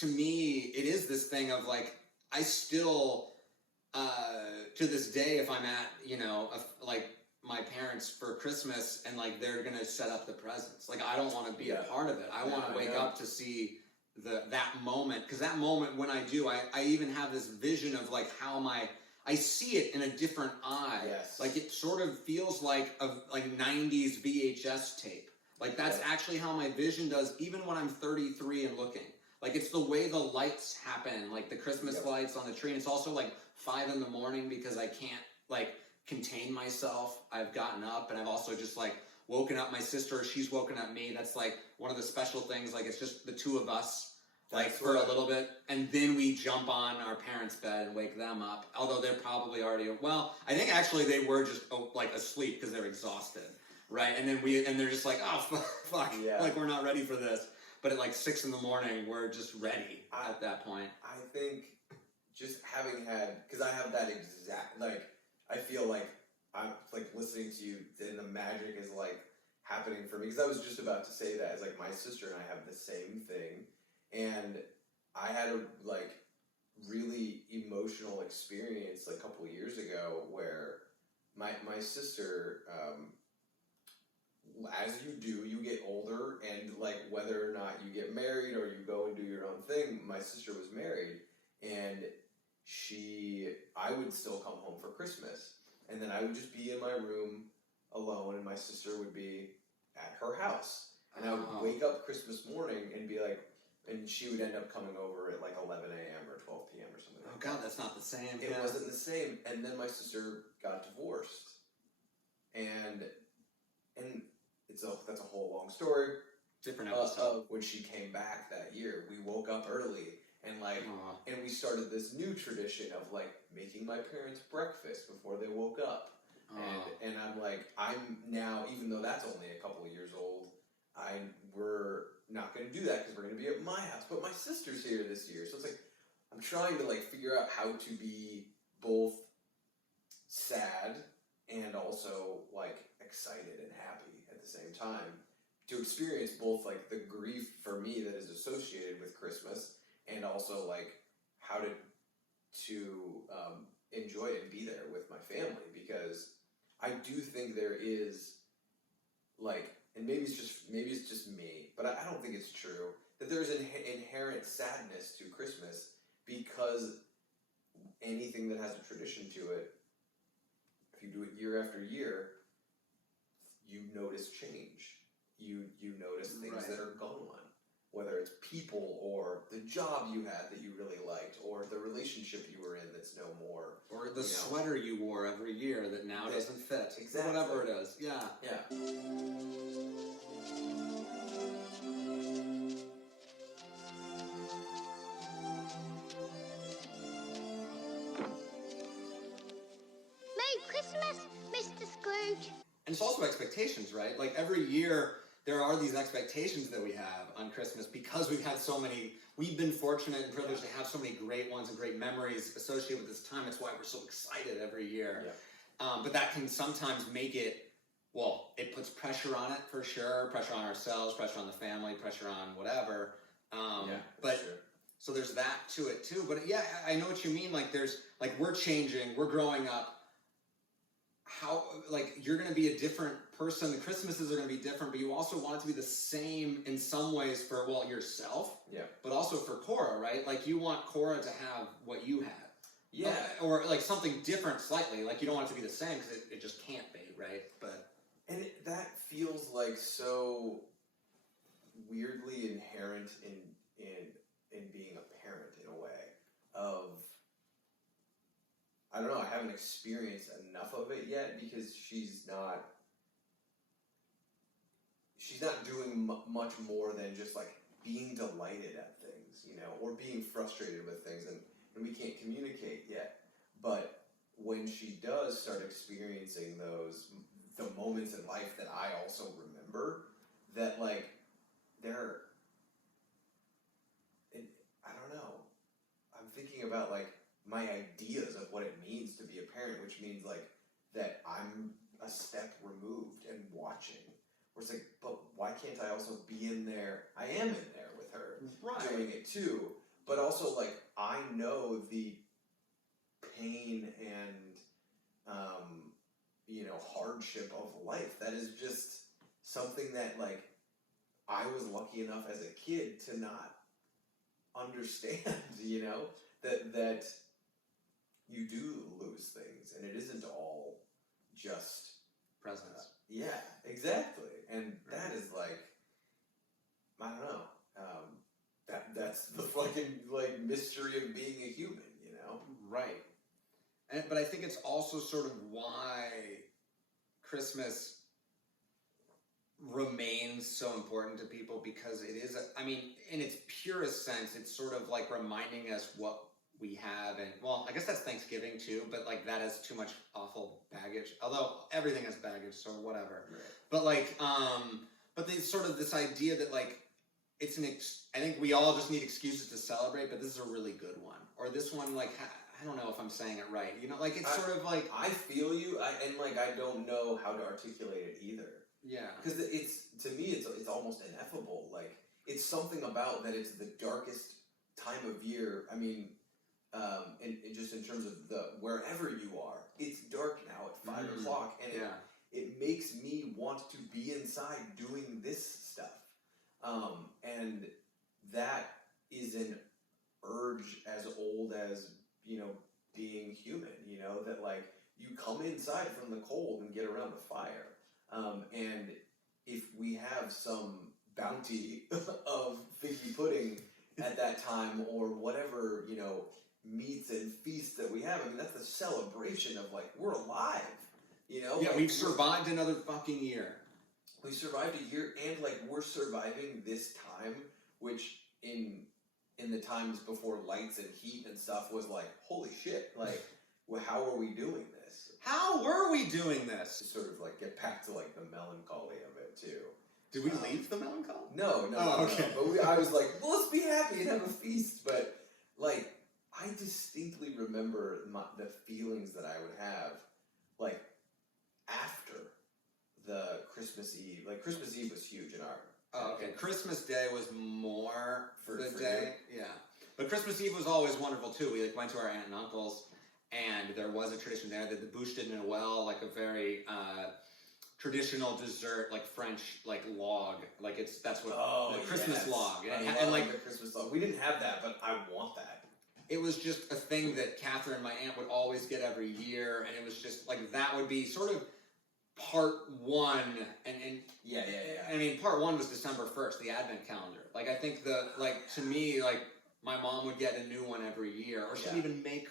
to me, it is this thing of like, I still. To this day, if I'm at, you know, like my parents for Christmas and like they're gonna set up the presents, like I don't want to be a part of it. I want to wake up to see that moment, because that moment when I do, I even have this vision of like how I see it in a different eye. Yes. Like it sort of feels like a 90s VHS tape. Like that's actually how my vision does, even when I'm 33 and looking. Like it's the way the lights happen, like the Christmas lights on the tree. And it's also like 5 a.m. because I can't like contain myself. I've gotten up, and I've also just like woken up my sister. She's woken up me. That's like one of the special things. Like it's just the two of us, like for a little bit, and then we jump on our parents' bed and wake them up. Although they're probably already, well, I think actually they were just like asleep because they're exhausted, right? And then they're just like, oh fuck, like we're not ready for this. But at like 6 a.m, we're just ready at that point. I think just having had, because I have that exact, like, I feel like I'm like listening to you and the magic is like happening for me. Because I was just about to say that. It's like my sister and I have the same thing. And I had a like really emotional experience like a couple of years ago where my sister, as you do, you get older, and like whether or not you get married or you go and do your own thing, my sister was married, and I would still come home for Christmas, and then I would just be in my room alone, and my sister would be at her house, and I would wake up Christmas morning and be like, and she would end up coming over at like 11 a.m. or 12 p.m. or something like that. Oh God, that's not the same. It wasn't the same, and then my sister got divorced, and that's a whole long story. Different episode. When she came back that year, we woke up early and and we started this new tradition of like making my parents breakfast before they woke up. And I'm now, even though that's only a couple of years old, we're not going to do that because we're going to be at my house. But my sister's here this year, so it's like I'm trying to like figure out how to be both sad and also like excited and happy at the same time, to experience both like the grief for me that is associated with Christmas, and also like how to enjoy it and be there with my family, because I do think there is like, and maybe it's just me, but I don't think it's true, that there's an inherent sadness to Christmas, because anything that has a tradition to it, if you do it year after year, you notice change. You notice things that are gone. Whether it's people or the job you had that you really liked or the relationship you were in that's no more. Or the sweater you wore every year that now doesn't fit. Exactly. Whatever it is. Yeah. Yeah. Merry Christmas, Mr. Scrooge. And it's also expectations, right? Like every year there are these expectations that we have on Christmas because we've had so many, we've been fortunate and privileged to have so many great ones and great memories associated with this time. It's why we're so excited every year. Yeah. But that can sometimes make it, well, it puts pressure on it for sure, pressure on ourselves, pressure on the family, pressure on whatever. But sure. so there's that to it too. But yeah, I know what you mean. Like there's, like we're changing, we're growing up. How, like, you're going to be a different person. The Christmases are going to be different, but you also want it to be the same in some ways for, well, yourself, but also for Cora, right? Like, you want Cora to have what you had. Yeah. Or, like, something different slightly. Like, you don't want it to be the same because it just can't be, right? But and that feels like so weirdly inherent in being a parent in a way of, I don't know, I haven't experienced enough of it yet because she's not doing much more than just like being delighted at things, you know, or being frustrated with things, and we can't communicate yet. But when she does start experiencing the moments in life that I also remember, that like I don't know, I'm thinking about like my ideas of what it means to be a parent, which means like that I'm a step removed and watching. Where it's like, but why can't I also be in there? I am in there with her, doing it too. But also like I know the pain and hardship of life. That is just something that like I was lucky enough as a kid to not understand. You know, that you do lose things, and it isn't all just presence. Yeah, exactly. And that is like, I don't know. That's the fucking like mystery of being a human, you know? Right. But I think it's also sort of why Christmas remains so important to people, because it is, in its purest sense, it's sort of like reminding us what we have, and well, I guess that's Thanksgiving too, but like that has too much awful baggage, although everything has baggage, so whatever. Right. But like, but there's sort of this idea that like, it's I think we all just need excuses to celebrate, but this is a really good one. Or this one, like, I don't know if I'm saying it right, you know, like it's sort of like... I feel you, and like I don't know how to articulate it either. Yeah. Because to me, it's almost ineffable. Like, it's something about that it's the darkest time of year. I mean, just in terms of wherever you are, it's dark now at 5 o'clock, and it makes me want to be inside doing this stuff. And that is an urge as old as, being human, that like you come inside from the cold and get around the fire. And if we have some bounty of figgy pudding at that time, or whatever, meats and feasts that we have, that's the celebration of like, we're alive, Yeah, like, we've survived another fucking year. We survived a year, and like we're surviving this time, which in the times before lights and heat and stuff was like, holy shit, like, well, how are we doing this? How were we doing this? To sort of like get back to like the melancholy of it too. Did we leave the melancholy? No. Okay. But I was like, well, let's be happy and have a feast. But like, I distinctly remember the feelings that I would have, like, after the Christmas Eve. Like, Christmas Eve was huge in our... Oh, okay. Christmas Day was more for the for day. you. Yeah. But Christmas Eve was always wonderful, too. We, like, went to our aunt and uncle's, and there was a tradition there that the bouche de Noël, like a very traditional dessert, like French, like log. Like, that's what... the Christmas log. And like the Christmas log. We didn't have that, but I want that. it was just a thing that Catherine, my aunt, would always get every year, and it was just like that would be sort of part one, and Yeah. I mean, part one was December 1st, the Advent calendar. Like, I think to me, like, my mom would get a new one every year, or she'd even make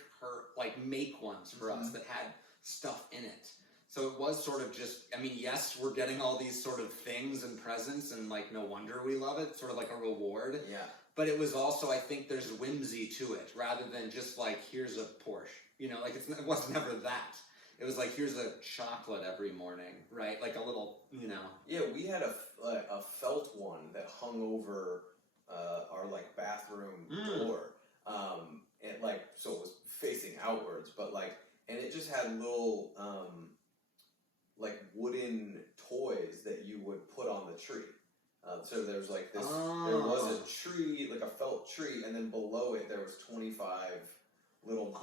ones for us that had stuff in it. So it was sort of just, I mean, yes, we're getting all these sort of things and presents, and like, no wonder we love it, sort of like a reward. Yeah. But it was also, I think there's whimsy to it, rather than just like, here's a Porsche. You know, like, it was never that. It was like, here's a chocolate every morning, right? Like a little, you know. Yeah, we had a felt one that hung over our like bathroom door, and like, so it was facing outwards, but like, and it just had little like wooden toys that you would put on the tree. So there's like this, there was a tree, like a felt tree, and then below it there was 25 little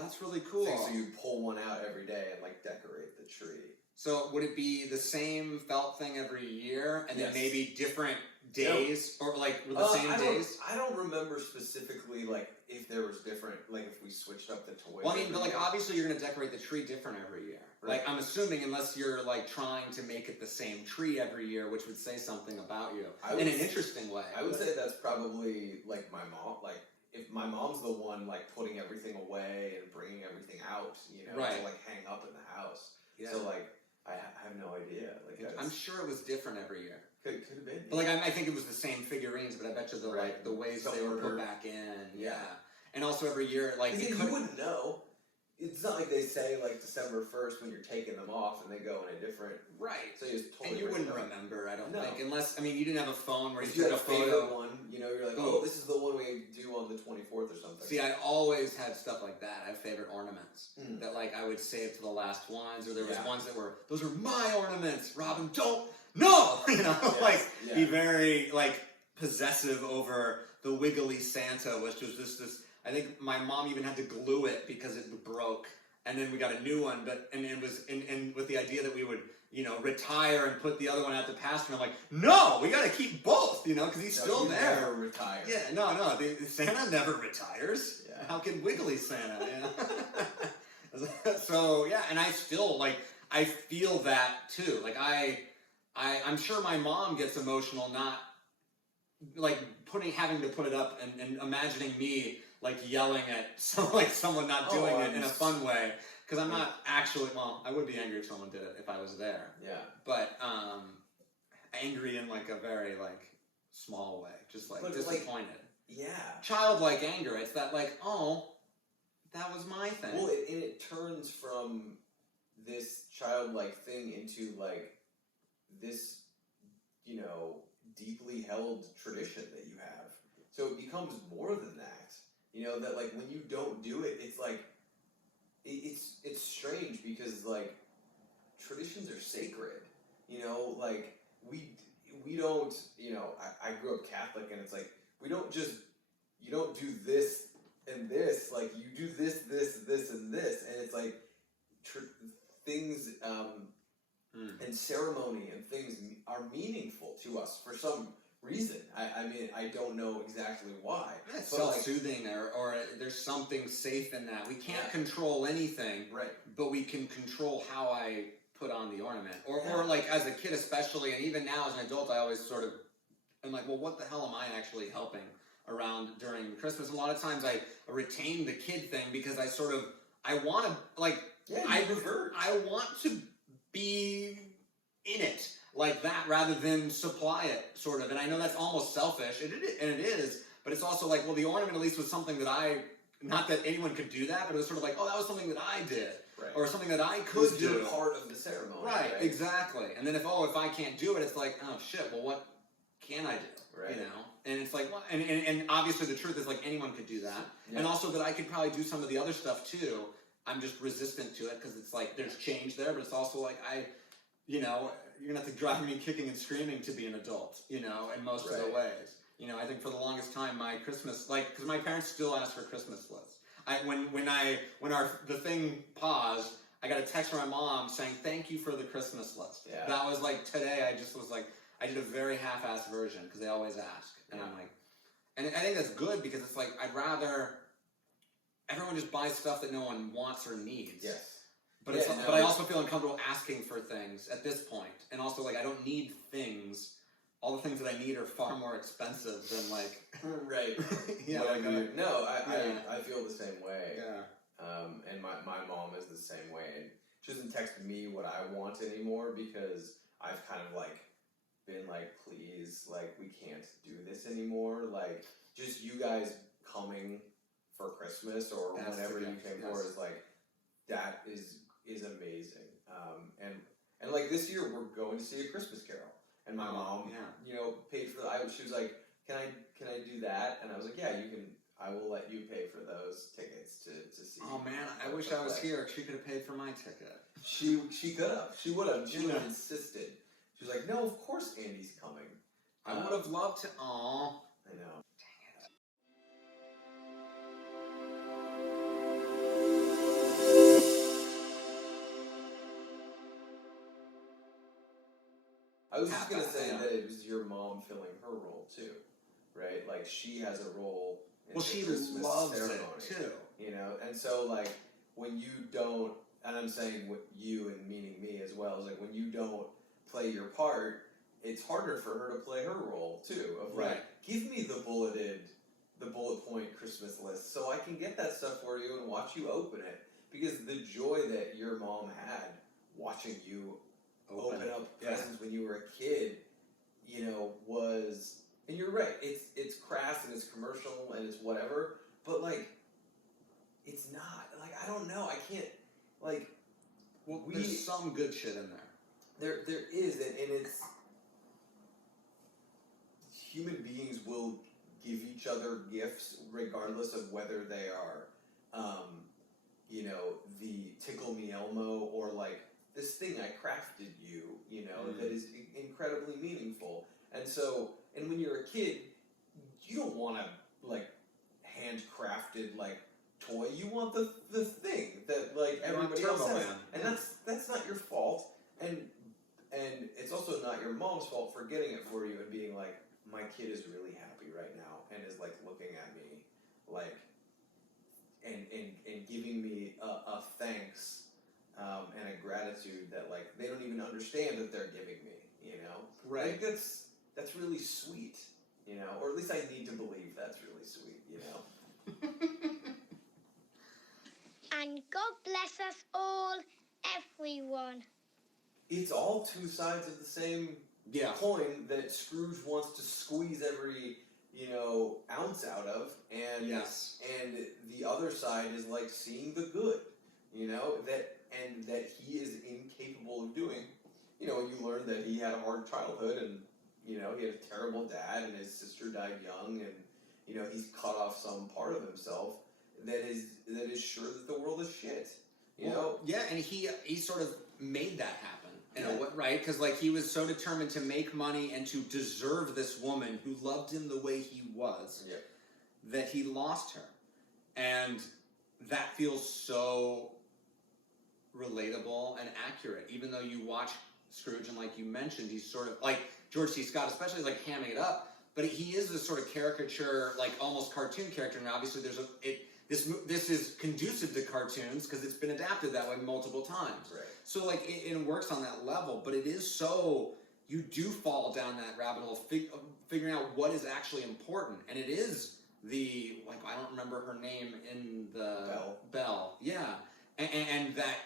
that's really cool. things, so you pull one out every day and like decorate the tree. So would it be the same felt thing every year, and then Yes. maybe different days, or like with the same days? I don't remember specifically like if there was different, like if we switched up the toys. Well, I mean, but like year. obviously you're gonna decorate the tree different every year. Right. Like, I'm assuming, unless you're like trying to make it the same tree every year, which would say something about you in an interesting way. I would say that's probably like my mom. Like, if my mom's the one like putting everything away and bringing everything out, you know, Right. to like hang up in the house. Yeah. So like, I have no idea. Like, I'm sure it was different every year. could have been. But like, I think it was the same figurines, but I bet you Right. the ways The they were order. put back in. Yeah. And also every year, like, Because it you could- wouldn't know. It's not like they say like December 1st when you're taking them off and they go in a different. right. So you just totally And you wouldn't know. remember, I don't No. think, unless, I mean, you didn't have a phone where If you you took had a a favorite photo. one, you know, you're like, Ooh. oh, this is the one we do on the 24th or something. See, I always had stuff like that. I have favorite ornaments Mm. that like I would save to the last ones, or there was Yeah. ones that were, those are my ornaments, Robin, don't, no! You know, Yes, like, yeah. be very, like, possessive over the wiggly Santa, which was just this, I think my mom even had to glue it because it broke. And then we got a new one, and it was and with the idea that we would, you know, retire and put the other one out to pasture. And I'm like, no, we got to keep both, you know, because he's still you there. Never retire. Yeah, no, Santa never retires. Yeah. How can wiggly Santa? You know? So yeah, and I still like, I feel that too. Like I'm sure my mom gets emotional, not like having to put it up and imagining me like yelling at someone not doing it in a fun way, because I'm not actually, well, I would be angry if someone did it if I was there, Yeah. but angry in like a very like small way, just like But, disappointed, Yeah. childlike anger. It's that like, oh, that was my thing. Well, it turns from this childlike thing into like this, you know, deeply held tradition that you have. So it becomes more than that. You know, that like when you don't do it, it's like it's strange because like traditions are sacred. You know, like we don't, you know, I grew up Catholic, and it's like you don't do this and this, like you do this, and this, and it's like things and ceremony and things are meaningful to us for some reason. I mean, I don't know exactly why. It's but, like, self-soothing, or there's something safe in that. We can't Yeah. control anything, right. but we can control how I put on the ornament. Or Yeah. like as a kid especially, and even now as an adult, I always sort of am like, well, what the hell am I actually helping around during Christmas? And a lot of times I retain the kid thing because I want to, like, Yeah, you revert. I want to be in it like that rather than supply it, sort of. And I know that's almost selfish, and it is, but it's also like, well, the ornament at least was something that not that anyone could do that, but it was sort of like, oh, that was something that I did. Right. Or something that I It could was do. your part of the ceremony. Right, exactly. And then if I can't do it, it's like, oh shit, well, what can I do? Right. You know? And it's like, well, and obviously the truth is like anyone could do that. Yeah. And also that I could probably do some of the other stuff too. I'm just resistant to it because it's like there's change there, but it's also like you know, you're gonna have to drive me kicking and screaming to be an adult, you know, in most of the Right. ways. You know, I think for the longest time my Christmas, like, because my parents still ask for Christmas lists. When the thing paused, I got a text from my mom saying thank you for the Christmas list. Yeah. That was like today. I just was like, I did a very half-assed version because they always ask, and I'm like, and I think that's good because it's like I'd rather everyone just buys stuff that no one wants or needs. Yes. But Yeah, it's, no, but I also feel uncomfortable asking for things at this point, and also like I don't need things. All the things that I need are far more expensive than like right. yeah. Like, Like, no, yeah. I feel the same way. yeah. And my mom is the same way, and she doesn't text me what I want anymore because I've kind of like been like, please, like we can't do this anymore. Like just you guys coming for Christmas or That's whenever the you gift, came yes. for is like that is amazing. And like this year we're going to see A Christmas Carol, and my mom, you know, paid for. She was like, can I do that? And I was like, yeah, you can. I will let you pay for those tickets to see. Oh man, I wish I was here. She could have paid for my ticket. She could have. She would have. She would have insisted. She was like, no, of course Andy's coming. I would have loved to. Aw. I know. I was just gonna say that it was your mom filling her role too, right? Like she has a role in Well, the she Christmas loves ceremony, it too. you know. And so like when you don't, and I'm saying what you and meaning me as well, is like when you don't play your part, it's harder for her to play her role too. Of like, give me the bullet point Christmas list so I can get that stuff for you and watch you open it, because the joy that your mom had watching you open up presents when you were a kid, you know, was, and you're right, it's crass and it's commercial and it's whatever, but like it's not, like I don't know, I can't, like, well, there's some good shit in there. There is, and it's, human beings will give each other gifts regardless of whether they are you know, the Tickle Me Elmo or like this thing I crafted you, you know, that is incredibly meaningful. And so, and when you're a kid, you don't want to like handcrafted like toy. You want the thing that like everybody else has, and that's not your fault. And it's also not your mom's fault for getting it for you and being like, my kid is really happy right now and is like looking at me like and giving me a thanks and a gratitude that like they don't even understand that they're giving me, you know? Right. Like that's really sweet, you know, or at least I need to believe that's really sweet, you know? And God bless us all, everyone. It's all two sides of the same coin that Scrooge wants to squeeze every, you know, ounce out of, and and the other side is like seeing the good, you know, that he is incapable of doing. You know, you learn that he had a hard childhood, and you know, he had a terrible dad, and his sister died young, and you know, he's cut off some part of himself that is sure that the world is shit. You know? Yeah, and he sort of made that happen. Right? Because like he was so determined to make money and to deserve this woman who loved him the way he was that he lost her. And that feels so relatable and accurate. Even though you watch Scrooge and like you mentioned, he's sort of like George C. Scott, especially like hamming it up, but he is this sort of caricature, like almost cartoon character. And obviously there's this is conducive to cartoons because it's been adapted that way multiple times. Right. So like it works on that level, but it is so, you do fall down that rabbit hole figuring out what is actually important. And it is the, like, I don't remember her name in the Belle. Yeah. And that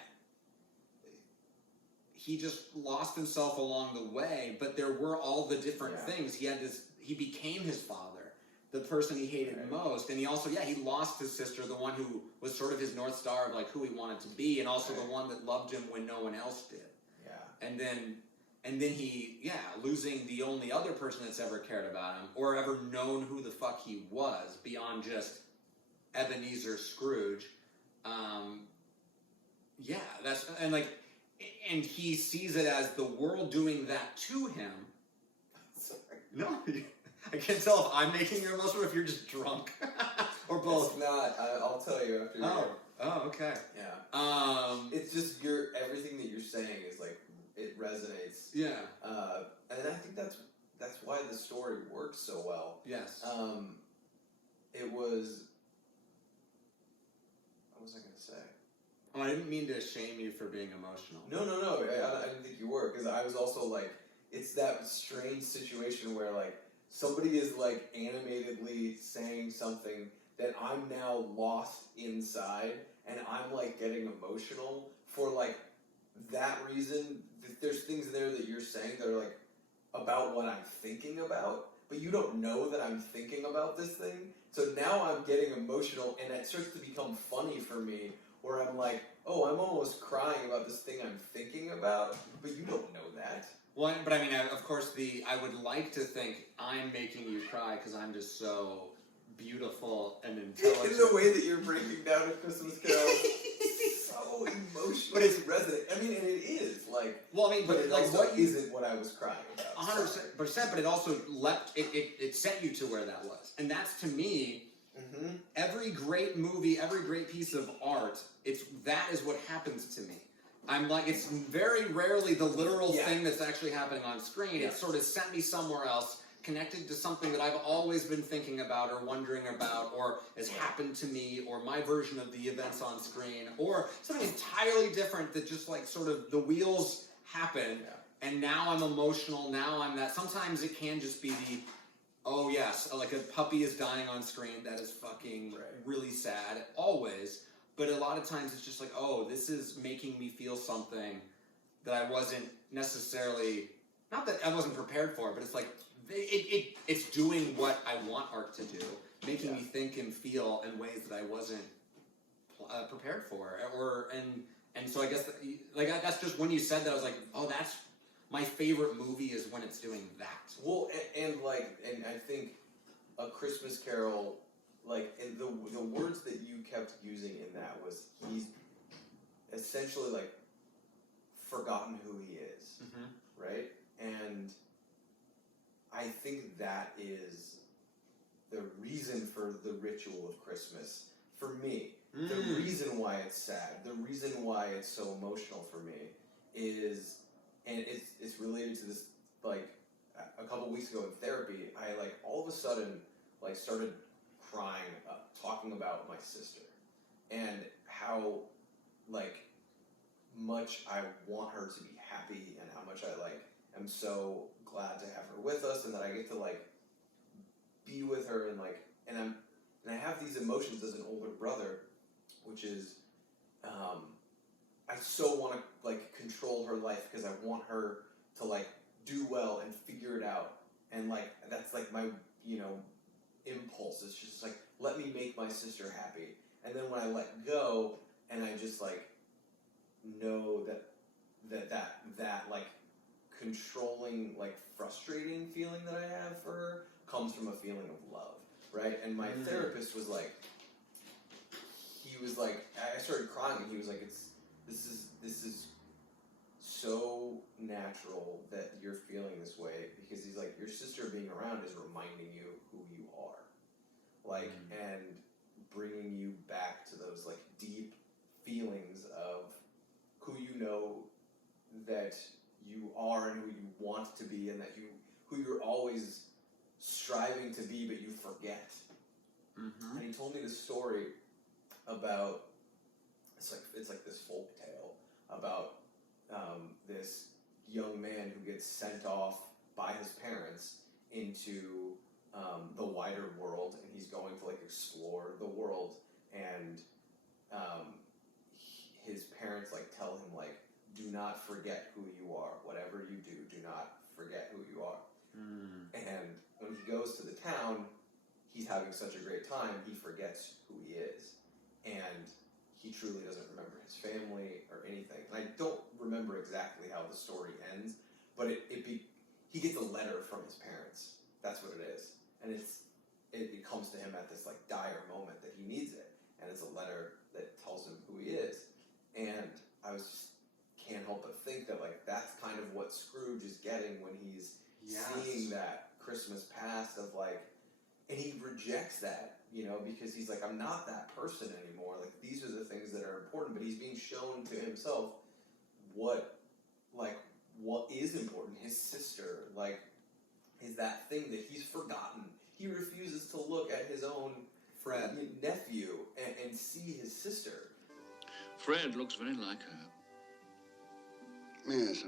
he just lost himself along the way, but there were all the different things. He became his father, the person he hated most, and he also, he lost his sister, the one who was sort of his North Star of like who he wanted to be, and also the one that loved him when no one else did. Yeah. And then he, losing the only other person that's ever cared about him, or ever known who the fuck he was, beyond just Ebenezer Scrooge. And he sees it as the world doing that to him. Sorry. No, I can't tell if I'm making you emotional or if you're just drunk. Or both. It's not. I'll tell you after. Oh, okay. Yeah. It's just everything that you're saying is like, it resonates. Yeah. And I think that's why the story works so well. Yes. It was Oh, I didn't mean to shame you for being emotional. No. I didn't think you were, because I was also like, it's that strange situation where like somebody is like animatedly saying something that I'm now lost inside, and I'm like getting emotional for like that reason. There's things there that you're saying that are like about what I'm thinking about, but you don't know that I'm thinking about this thing. So now I'm getting emotional, and it starts to become funny for me, where I'm like, oh, I'm almost crying about this thing I'm thinking about, but you don't know that. Well, but I mean, of course, I would like to think I'm making you cry because I'm just so beautiful and intelligent. In the way that you're breaking down A Christmas Carol, so emotional, but it's resonant. I mean, and it is like. Well, I mean, but it like also what isn't what I was crying about. 100%, but it also leapt. It set you to where that was, and that's to me. Mm-hmm. Every great movie, every great piece of art, that is what happens to me. I'm like, it's very rarely the literal thing that's actually happening on screen. It sort of sent me somewhere else, connected to something that I've always been thinking about or wondering about, or has happened to me, or my version of the events on screen, or something entirely different that just like sort of the wheels happen, and now I'm emotional, now I'm that. Sometimes it can just be the, oh yes, like a puppy is dying on screen, that is fucking really sad, always. But a lot of times it's just like, oh, this is making me feel something that I wasn't necessarily, not that I wasn't prepared for, but it's like, it's doing what I want art to do, making me think and feel in ways that I wasn't prepared for. And so I guess, that's just, when you said that, I was like, oh, that's, my favorite movie is when it's doing that. Well, and I think A Christmas Carol, like, and the words that you kept using in that was, he's essentially like forgotten who he is, right? And I think that is the reason for the ritual of Christmas for me. The reason why it's sad, the reason why it's so emotional for me is, and it's related to this, like, a couple weeks ago in therapy, I like all of a sudden like started crying, talking about my sister and how like much I want her to be happy, and how much I like am so glad to have her with us, and that I get to like be with her, and like, and I have these emotions as an older brother, which is I so want to like control her life because I want her to like do well and figure it out, and like that's like my impulse. It's just like, let me make my sister happy. And then when I let go and I just like know that like controlling, like frustrating feeling that I have for her comes from a feeling of love, right? And my therapist was like, he was like, I started crying, and he was like, this is so natural that you're feeling this way, because he's like, your sister being around is reminding you who you are, like, and bringing you back to those like deep feelings of who you know that you are and who you want to be, and that who you're always striving to be, but you forget. And he told me this story about, it's like this folk tale about this young man who gets sent off by his parents into the wider world, and he's going to like explore the world, and his parents like tell him like, do not forget who you are. Whatever you do not forget who you are. And when he goes to the town, he's having such a great time, he forgets who he is, and he truly doesn't remember his family or anything. And I don't remember exactly how the story ends, but he gets a letter from his parents. That's what it is, and it comes to him at this like dire moment that he needs it, and it's a letter that tells him who he is. And I can't help but think that like that's kind of what Scrooge is getting when he's seeing that Christmas past of like, and he rejects that, because he's like, I'm not that person anymore. Like, these are the things that are important, but he's being shown to himself what is important. His sister, like, is that thing that he's forgotten. He refuses to look at his own nephew and see his sister. Fred looks very like her. Yes,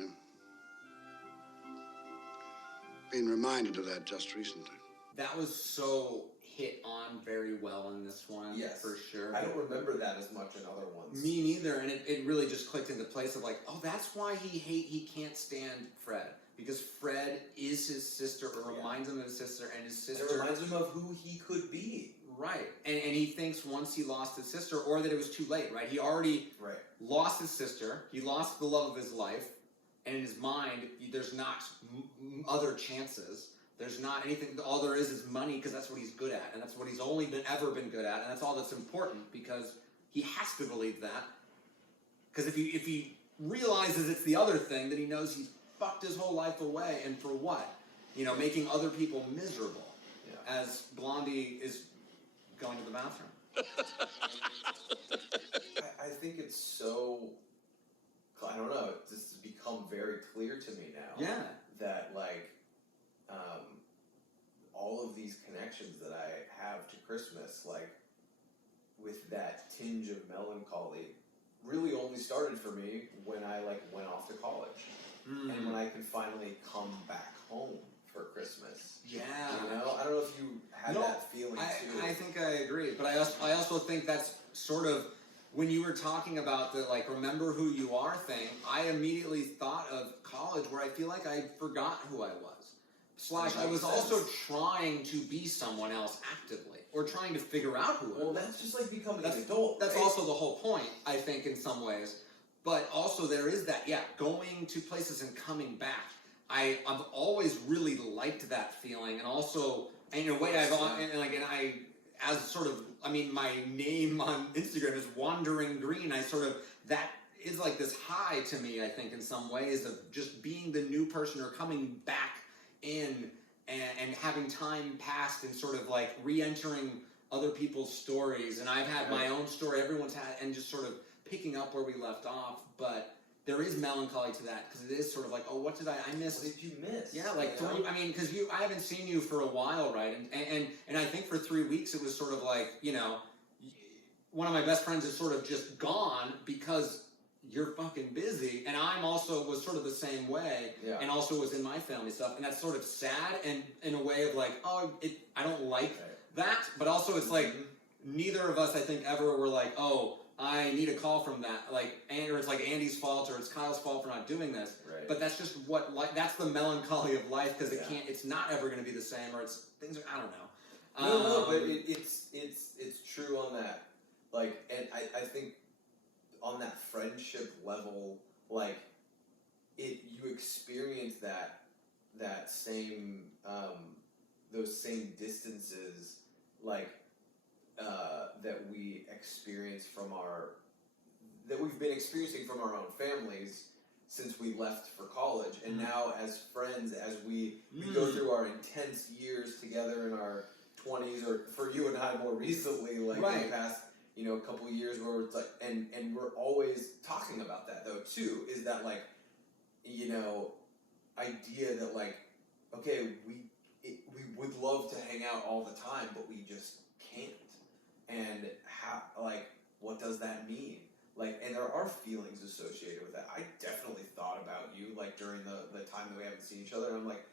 I've been reminded of that just recently. That was so hit on very well in this one, Yes. for sure. I don't remember that as much in other ones. Me neither, and it really just clicked into place of like, oh, that's why he can't stand Fred. Because Fred is his sister, or reminds him of his sister, and his sister... It reminds him of who he could be. Right. And he thinks once he lost his sister, or that it was too late, right? He already lost his sister, he lost the love of his life, and in his mind, there's not other chances. There's not anything, all there is money, because that's what he's good at, and that's what he's ever been good at, and that's all that's important, because he has to believe that. Because if he realizes it's the other thing, then he knows he's fucked his whole life away, and for what? You know, making other people miserable. Yeah. As Blondie is going to the bathroom. I think it's so, I don't know, this has become very clear to me now. Yeah. That, like, all of these connections that I have to Christmas, like, with that tinge of melancholy, really only started for me when I, like, went off to college. And when I could finally come back home for Christmas. Yeah. You know? I don't know if you had that feeling too. I think I agree. But I also think that's sort of, when you were talking about the, like, remember who you are thing, I immediately thought of college, where I feel like I forgot who I was. I was also trying to be someone else actively, or trying to figure out who I was. Well, that's just like becoming an adult. That's also the whole point, I think, in some ways. But also there is that, going to places and coming back. I've always really liked that feeling, and also, and in a way, my name on Instagram is Wandering Green. That is like this high to me, I think, in some ways, of just being the new person, or coming back in and having time passed, and sort of like re-entering other people's stories. And I've had my own story, everyone's had, and just sort of picking up where we left off. But there is melancholy to that, because it is sort of like, oh, what did I miss? What did you miss? Yeah, like because I haven't seen you for a while, right? And I think for 3 weeks it was sort of like, you know, one of my best friends is sort of just gone because you're fucking busy, and I'm also was sort of the same way, and also was in my family stuff, and that's sort of sad, and in a way of like, I don't like that, but also it's like, neither of us, I think, ever were like, oh, I need a call from that, like, or it's like Andy's fault, or it's Kyle's fault for not doing this, but that's just that's the melancholy of life, because it's not ever going to be the same, or things are, I don't know. No, but it's true on that, like, and I think on that friendship level, like, you experience that same, those same distances, like, that we experience that we've been experiencing from our own families since we left for college, and now as friends, as we go through our intense years together in our 20s, or for you and I more recently, like in the past, you know, a couple of years, where it's like, and we're always talking about that though too, is that, like, you know, idea that, like, okay, we would love to hang out all the time, but we just can't. And how, like, what does that mean? Like, and there are feelings associated with that. I definitely thought about you, like, during the time that we haven't seen each other. And I'm like,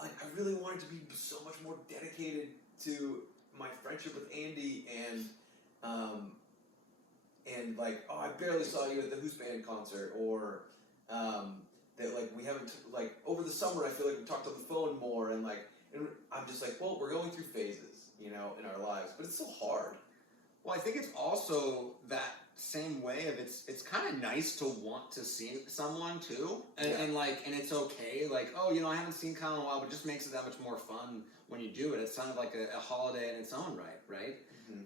I really wanted to be so much more dedicated to my friendship with Andy, and like, oh, I barely saw you at the Who's Band concert, or that, like, we haven't, like, over the summer, I feel like we talked on the phone more, and, like, and I'm just like, well, we're going through phases, you know, in our lives, but it's still hard. Well, I think it's also that same way of it's kind of nice to want to see someone too, and it's okay, like, oh, you know, I haven't seen Kyle in a while, but it just makes it that much more fun when you do it. It's kind of like a holiday in its own right?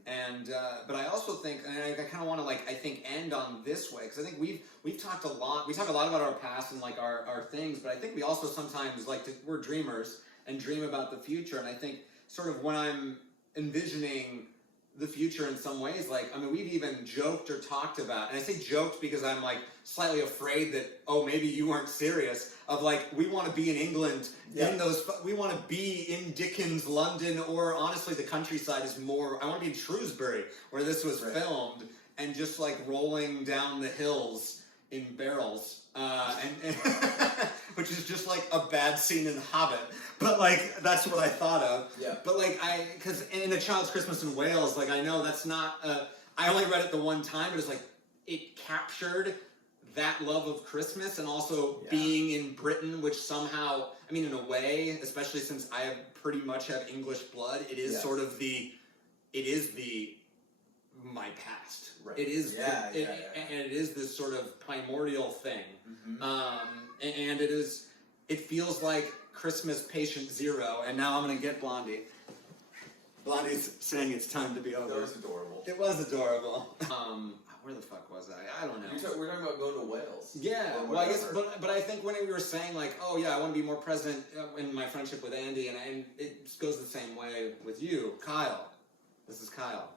And but I also think, and I kind of want to, like, I think, end on this way, because I think we've talked a lot. We talk a lot about our past and, like, our things, but I think we also sometimes we're dreamers and dream about the future. And I think sort of when I'm envisioning the future in some ways, like, I mean, we've even joked or talked about, and I say joked because I'm, like, slightly afraid that, oh, maybe you weren't serious, of, like, we want to be in England, we want to be in Dickens, London, or honestly the countryside is more, I want to be in Shrewsbury, where this was filmed, and just like rolling down the hills in barrels, and which is just like a bad scene in The Hobbit. But like that's what I thought of. Yeah. But like because in A Child's Christmas in Wales, like I know that's not. I only read it the one time, but it's like it captured that love of Christmas and also being in Britain, which somehow, I mean, in a way, especially since I pretty much have English blood, it is sort of my past. Right. It is, and it is this sort of primordial thing, Mm-hmm. and it feels like Christmas Patient Zero. And now I'm gonna get Blondie. Blondie's saying it's time to be over. That was adorable. It was adorable. Where the fuck was I? I don't know. We're talking about going to Wales. Yeah, or well, I guess, whatever. but I think when we were saying like, oh yeah, I want to be more present in my friendship with Andy, and it goes the same way with you, Kyle. This is Kyle.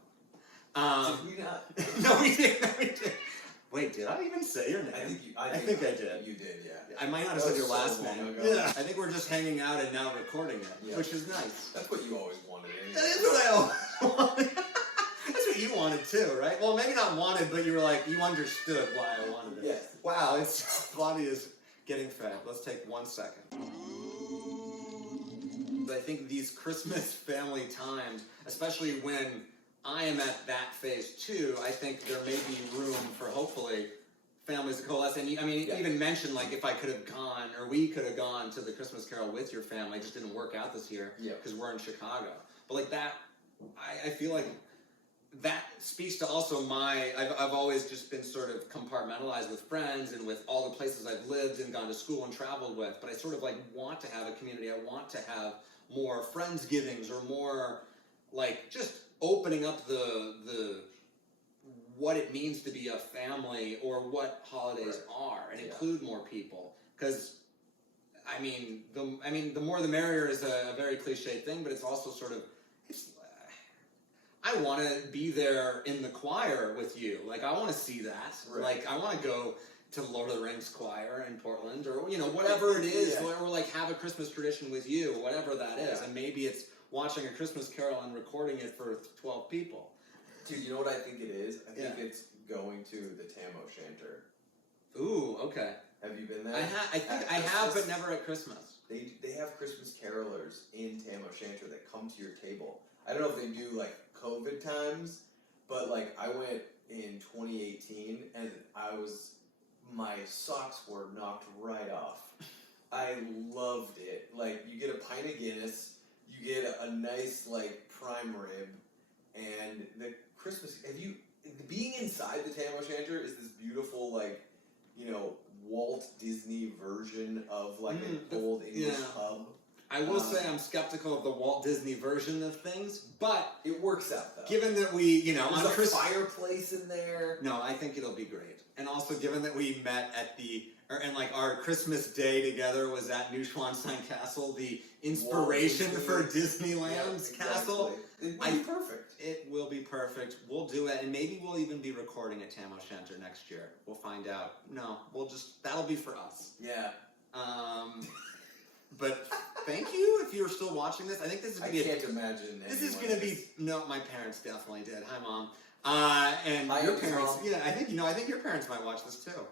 Did we not? No, we did. No, we did. Wait, did I even say your name? I think I did. You did, yeah. I might not have That said was your so last long name. ago. Yeah. I think we're just hanging out and now recording it, Yeah. which is nice. That's what you always wanted. Anyway. That is what I always wanted. That's what you wanted too, right? Well, maybe not wanted, but you were like, you understood why I wanted it. Yes. Wow, it's Blondie is getting fed. Let's take 1 second. I think these Christmas family times, especially when I am at that phase too, I think there may be room for hopefully families to coalesce. And I mean, you even mentioned like if I could have gone, or we could have gone to the Christmas Carol with your family, it just didn't work out this year because we're in Chicago. But like that, I feel like that speaks to also I've always just been sort of compartmentalized with friends and with all the places I've lived and gone to school and traveled with, but I sort of like want to have a community. I want to have more Friendsgivings or more like just opening up the what it means to be a family or what holidays are and include more people. Because the more the merrier is a very cliched thing, but it's also sort of I want to be there in the choir with you. Like, I want to see that. Right. Like, I want to go to Lord of the Rings choir in Portland or, whatever it is. Or, like, have a Christmas tradition with you, whatever that is. And maybe it's watching a Christmas Carol and recording it for 12 people. Dude, you know what I think it is? I think it's going to the Tam O'Shanter. Ooh, okay. Have you been there? I think I have, but never at Christmas. They have Christmas carolers in Tam O'Shanter that come to your table. I don't know if they do, like, COVID times, but like I went in 2018 and my socks were knocked right off. I loved it. Like you get a pint of Guinness, you get a nice like prime rib, and the Christmas. Being inside the Tam O'Shanter is this beautiful like Walt Disney version of like an old English pub. I will say I'm skeptical of the Walt Disney version of things, but it works out though. Given that we, there's on a fireplace in there. No, I think it'll be great. And also, given that we met at our Christmas day together was at Neuschwanstein Castle, the inspiration for Disneyland's castle. It will be perfect. It will be perfect. We'll do it, and maybe we'll even be recording at Tam O'Shanter next year. We'll find out. No, that'll be for us. Yeah. But thank you if you're still watching this. I think this is going to be. I can't imagine. This is going to be. No, my parents definitely did. Hi, Mom. And Hi, your parents. Mom. Yeah, I think your parents might watch this too.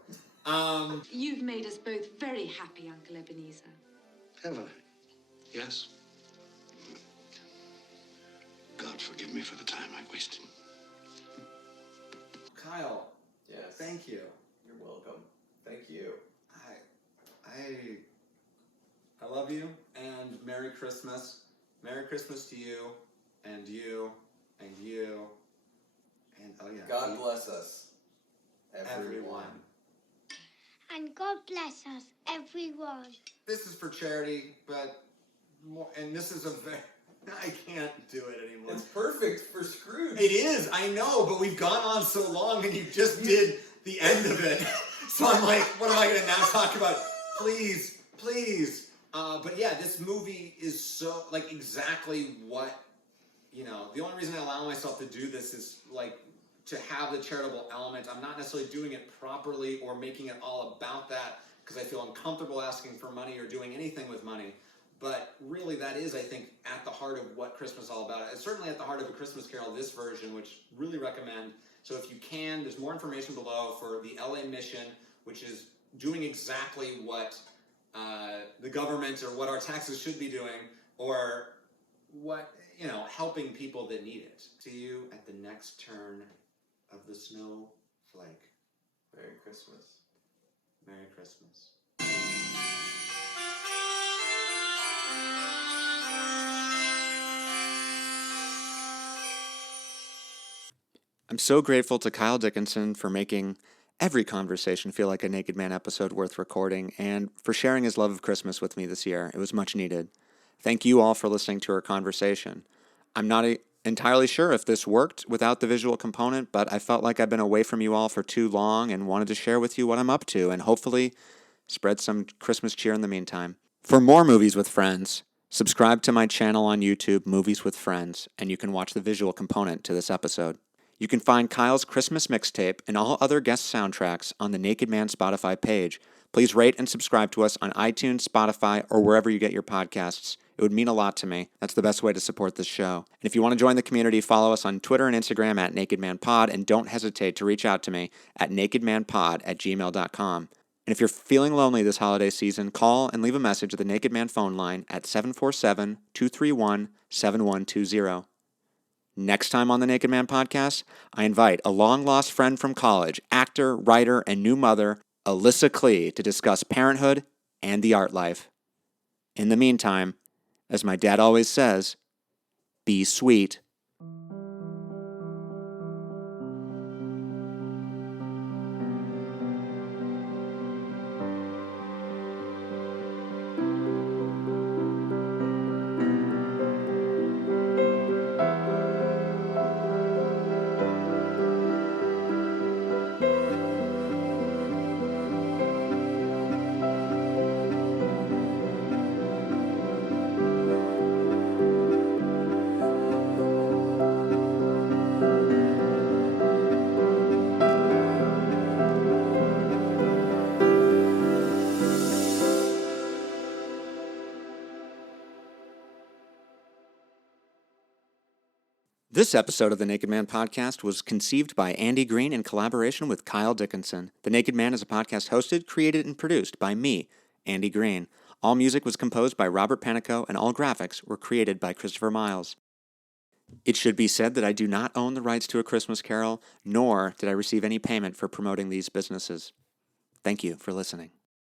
You've made us both very happy, Uncle Ebenezer. Have I? Yes. God forgive me for the time I wasted. Kyle. Yes. Thank you. You're welcome. Thank you. I love you, and Merry Christmas. Merry Christmas to you, and you, and you, and oh yeah. God bless us, everyone. And God bless us, everyone. This is for charity, but and this is I can't do it anymore. It's perfect for Scrooge. It is, I know, but we've gone on so long, and you just did the end of it. So I'm like, what am I going to now talk about? Please. But yeah, this movie is so, like, exactly what, the only reason I allow myself to do this is, like, to have the charitable element. I'm not necessarily doing it properly or making it all about that because I feel uncomfortable asking for money or doing anything with money. But really, that is, I think, at the heart of what Christmas is all about. It's certainly at the heart of A Christmas Carol, this version, which really recommend. So if you can, there's more information below for the LA Mission, which is doing exactly what the government or what our taxes should be doing, or what, helping people that need it. See you at the next turn of the snowflake. Merry Christmas. Merry Christmas. I'm so grateful to Kyle Dickinson for making every conversation feel like a Naked Man episode worth recording, and for sharing his love of Christmas with me this year. It was much needed. Thank you all for listening to our conversation. I'm not entirely sure if this worked without the visual component, but I felt like I've been away from you all for too long and wanted to share with you what I'm up to and hopefully spread some Christmas cheer in the meantime. For more Movies with Friends, subscribe to my channel on YouTube, Movies with Friends, and you can watch the visual component to this episode. You can find Kyle's Christmas mixtape and all other guest soundtracks on the Naked Man Spotify page. Please rate and subscribe to us on iTunes, Spotify, or wherever you get your podcasts. It would mean a lot to me. That's the best way to support this show. And if you want to join the community, follow us on Twitter and Instagram at NakedManPod, and don't hesitate to reach out to me at nakedmanpod@gmail.com. And if you're feeling lonely this holiday season, call and leave a message at the Naked Man phone line at 747-231-7120. Next time on the Naked Man podcast, I invite a long-lost friend from college, actor, writer, and new mother, Alyssa Klee, to discuss parenthood and the art life. In the meantime, as my dad always says, be sweet. This episode of the Naked Man podcast was conceived by Andy Green in collaboration with Kyle Dickinson. The Naked Man is a podcast hosted, created, and produced by me, Andy Green. All music was composed by Robert Panico, and all graphics were created by Christopher Miles. It should be said that I do not own the rights to A Christmas Carol, nor did I receive any payment for promoting these businesses. Thank you for listening.